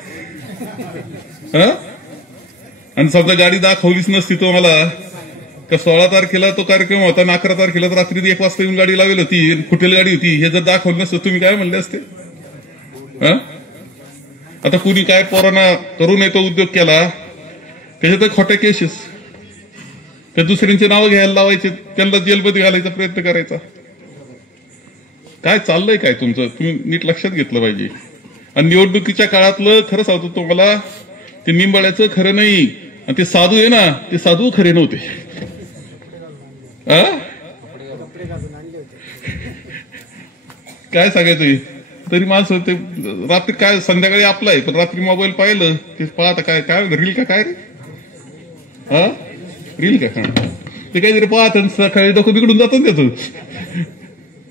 आणि समजा गाडी दाखवलीच नसती तो मला का 16 तारखेला तो कार्यक्रम होता आणि 11 तारखेला तर रात्री 1 वाजता येऊन गाडी लावली होती, कुठेल गाडी होती, हे जर दाखवलं नसतं तुम्ही काय म्हणले असते. आता कुणी काय पोरांना करून येतो उद्योग केला, त्याच्यात खोट्या केसेस, त्या दुसऱ्यांची नावं घ्यायला लावायचे, त्यांना जेलमध्ये घालायचा प्रयत्न करायचा. काय चाललंय काय तुमचं, तुम्ही नीट लक्षात घेतलं पाहिजे. आणि निवडणुकीच्या काळातलं खरं सांगतो तुम्हाला, ते निंबाळ्याचं खरं नाही, आणि ते साधू आहे ना ते साधू खरे नव्हते. काय सांगायचं. तरी माणसं ते रात्री काय संध्याकाळी आपलं आहे, पण रात्री मोबाईल पाहिलं ते पाहता काय काय रील का काय रे, रील का ते काहीतरी पाहत सकाळी डोकं बिघडून जातं त्याचं.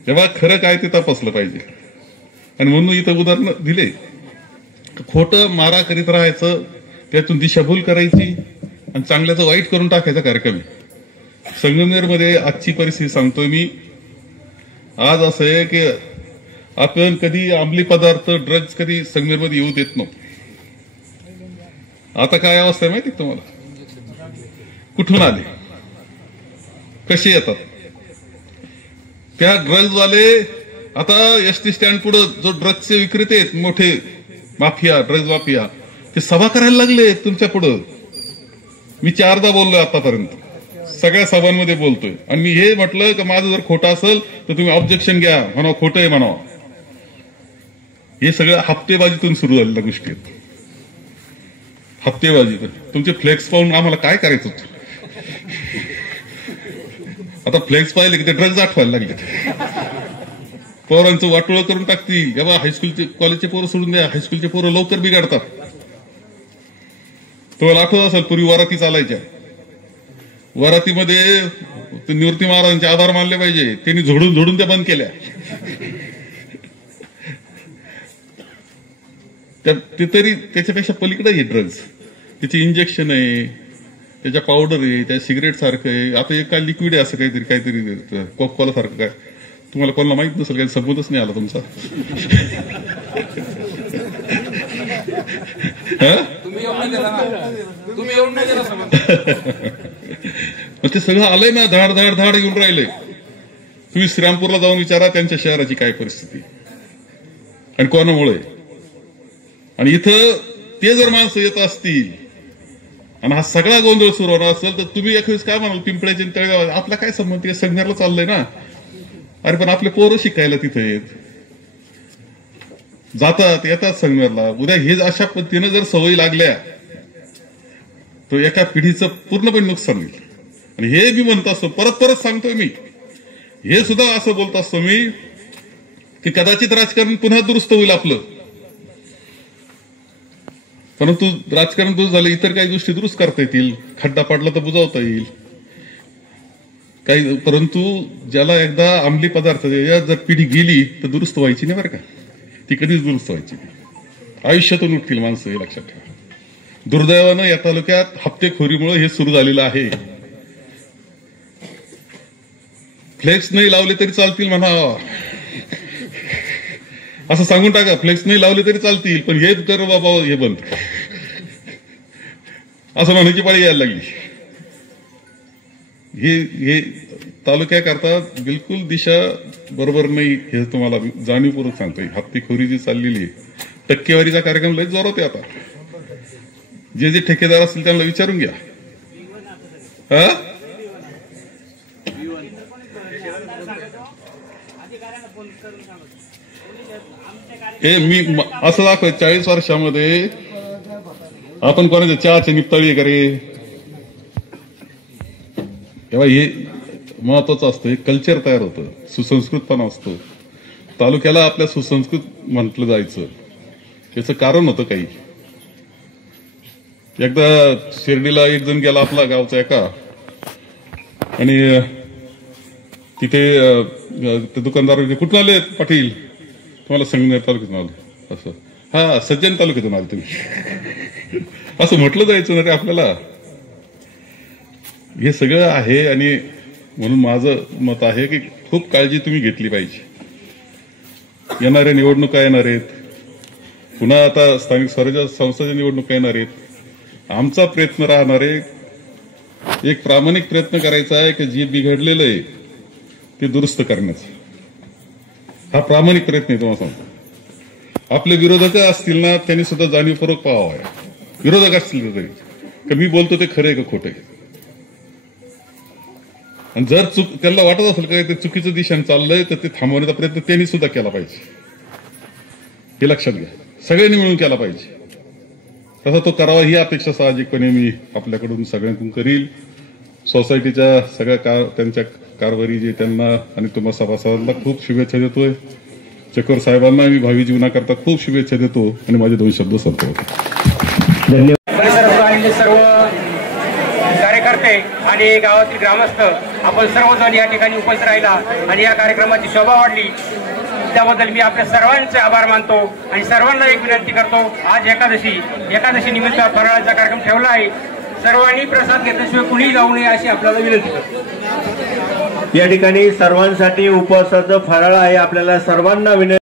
तेव्हा खरं काय ते तपासलं पाहिजे. आणि म्हणून इथं उदाहरण दिले, खोटं मारा करीत राहायचं, त्यातून दिशाभूल करायची आणि चांगल्याचं वाईट करून टाकायचा कार्यक्रम आहे. संगमनेरमध्ये आजची परिस्थिती सांगतोय मी. आज असं आहे की आपण कधी अंमली पदार्थ, ड्रग्ज कधी संगमनेरमध्ये येऊ देत नव्हतो. आता काय अवस्था आहे माहिती तुम्हाला, कुठून आले, कसे येतात. त्या ड्रग्जवाले आता एसटी स्टँड पुढे जो ड्रग्जचे विक्रेते आहेत मोठे माफिया, ड्रग्ज माफिया, ते सभा करायला लागले तुमच्या पुढं. मी 4दा बोललोय आतापर्यंत, सगळ्या सभांमध्ये बोलतोय. आणि मी हे म्हटलं की माझं जर खोटं असेल तर तुम्ही ऑब्जेक्शन घ्या, म्हणावं खोटं आहे म्हणावं. हे सगळं हप्तेबाजीतून सुरू झालेल्या गोष्टी आहेत. हप्तेबाजीतून तुमचे फ्लेक्स पाहून आम्हाला काय करायचं होतं. आता फ्लेक्स पाहिले की ते ड्रग्ज आठवायला लागले. पोरांचं वाटोळं करून टाकतील. बाबा हायस्कूलचे कॉलेजचे पोरं सोडून द्या, हायस्कूलचे पोरं लवकर बिघडतात. तुम्हाला आठवत असेल पूर्वी वराती चालायच्या. वरातीमध्ये निवृत्ती महाराजांचे आधार मानले पाहिजे, त्यांनी झोडून झोडून त्या बंद केल्या. ते तरी त्याच्यापेक्षा पलीकडे आहे ड्रग्ज. त्याचे इंजेक्शन आहे, त्याच्या पावडर आहे, त्या सिगरेट सारखं आहे. आता एक काय लिक्विड आहे असं काहीतरी कोकाकोला सारखं. काय तुम्हाला कोणाला माहित नसेल, काही सबूतच नाही आला तुमचा. ते सगळं आलंय ना, धाड धाड धाड येऊन राहिलंय. तुम्ही श्रीरामपूरला जाऊन विचारा त्यांच्या शहराची काय परिस्थिती आणि कोणामुळे. आणि इथं ते जर माणसं येत असतील आणि हा सगळा गोंधळ सुरू होणार असेल तर तुम्ही एखाद्यावेळेस काय म्हणाल, पिंपळ्याचे तळेगाव आपला काय संबंध, ते संगमेरला चाललंय ना. अरे पण आपले पोरं शिकायला तिथे येत जातात, येतात संगमेरला. उद्या हे अशा पद्धतीने जर सवयी लागल्या तर एका पिढीचं पूर्णपणे नुकसान होईल. आणि हे मी म्हणत असतो, परत परत सांगतोय मी, हे सुद्धा असं बोलत असतो मी की कदाचित राजकारण पुन्हा दुरुस्त होईल आपलं, परंतु राजकारण दुरुस्त झालं इतर काही गोष्टी दुरुस्त करता येतील. खड्डा पाडला तर बुजवता येईल काही. परंतु ज्याला एकदा अंमली पदार्थ जर पिढी गेली तर दुरुस्त व्हायची नाही बरं का, ती कधीच दुरुस्त व्हायची नाही. आयुष्यातून उठतील माणसं, हे लक्षात ठेवा. दुर्दैवानं या तालुक्यात हप्तेखोरीमुळे हे सुरू झालेलं आहे. फ्लेक्स नाही लावले तरी चालतील म्हणा, असं सांगून टाका. फ्लेक्स नाही लावले तरी चालतील, पण हे कर बाबा, हे बंद, असं म्हणायची पाळी यायला लागली. हे तालुक्याकरता बिलकुल दिशा बरोबर नाही, हे तुम्हाला जाणीवपूर्वक सांगतोय. हप्तेखोरी जी चाललेली आहे, टक्केवारीचा कार्यक्रम लय जोरात आहे आता. जे ठेकेदार असतील त्यांना विचारून घ्या. हे मी असं दाखवय, 40 वर्षामध्ये आपण कोणाच्या चहाची निपताळी करे. तेव्हा हे महत्वाचं असतं, हे कल्चर तयार होतं, सुसंस्कृतपणा असतो. तालुक्याला आपल्या सुसंस्कृत म्हटलं जायचं, त्याचं कारण होतं काही. एकदा शिर्डीला एक जण गेला आपला गावचा एका, आणि तिथे दुकानदार कुठून आले पाटील, तुम्हाला संगमेर तालुक्यातून आले. असं, हा सज्जन तालुक्यातून आले तुम्ही, असं म्हटलं जायचं ना रे आपल्याला. हे सगळं आहे. आणि म्हणून माझं मत आहे की खूप काळजी तुम्ही घेतली पाहिजे. येणाऱ्या निवडणुका येणार आहेत, पुन्हा आता स्थानिक स्वराज्य संस्थांच्या निवडणुका येणार आहेत. आमचा प्रयत्न राहणार आहे, एक प्रामाणिक प्रयत्न करायचा आहे की जे बिघडलेलं आहे ते दुरुस्त करण्याचा. हा प्रामाणिक प्रयत्न आहे. तुम्हाला सांगतो, आपले विरोधक असतील ना, त्यांनी सुद्धा जाणीवपूर्वक पाहावं आहे. विरोधक असतील तरी की मी बोलतो ते खरं आहे का खोटं आहे. आणि जर त्यांना वाटत असेल का ते चुकीचं दिशेने चाललंय तर ते थांबवण्याचा प्रयत्न त्यांनी सुद्धा केला पाहिजे. हे लक्षात घ्या, सगळ्यांनी मिळून केला पाहिजे. तसा तो करावा ही अपेक्षा साहजिकपणे मी आपल्याकडून सगळ्यांकडून करील. सोसायटीच्या सगळ्या त्यांच्या कारभारी जे त्यांना आणि तुम्हा सभासदांना खूप शुभेच्छा देतोय. चकोर साहेबांना मी भावी जीवनाकरता खूप शुभेच्छा देतो आणि माझे 2 शब्द संपवतो. धन्यवाद. सर्व कार्यकर्ते आणि गावातील ग्रामस्थ आपण सर्वजण या ठिकाणी उपस्थित राहिला आणि या कार्यक्रमाची शोभा वाढली, त्याबद्दल मी आपल्या सर्वांचे आभार मानतो. आणि सर्वांना एक विनंती करतो, आज एकादशी निमित्त फराळाचा कार्यक्रम ठेवला आहे. सर्वांनी प्रसाद घेतल्याशिवाय कुणी जाऊ नये अशी आपल्याला विनंती करतो. या ठिकाणी सर्वांसाठी उपवासाचं फराळ आहे. आपल्याला सर्वांना विनंती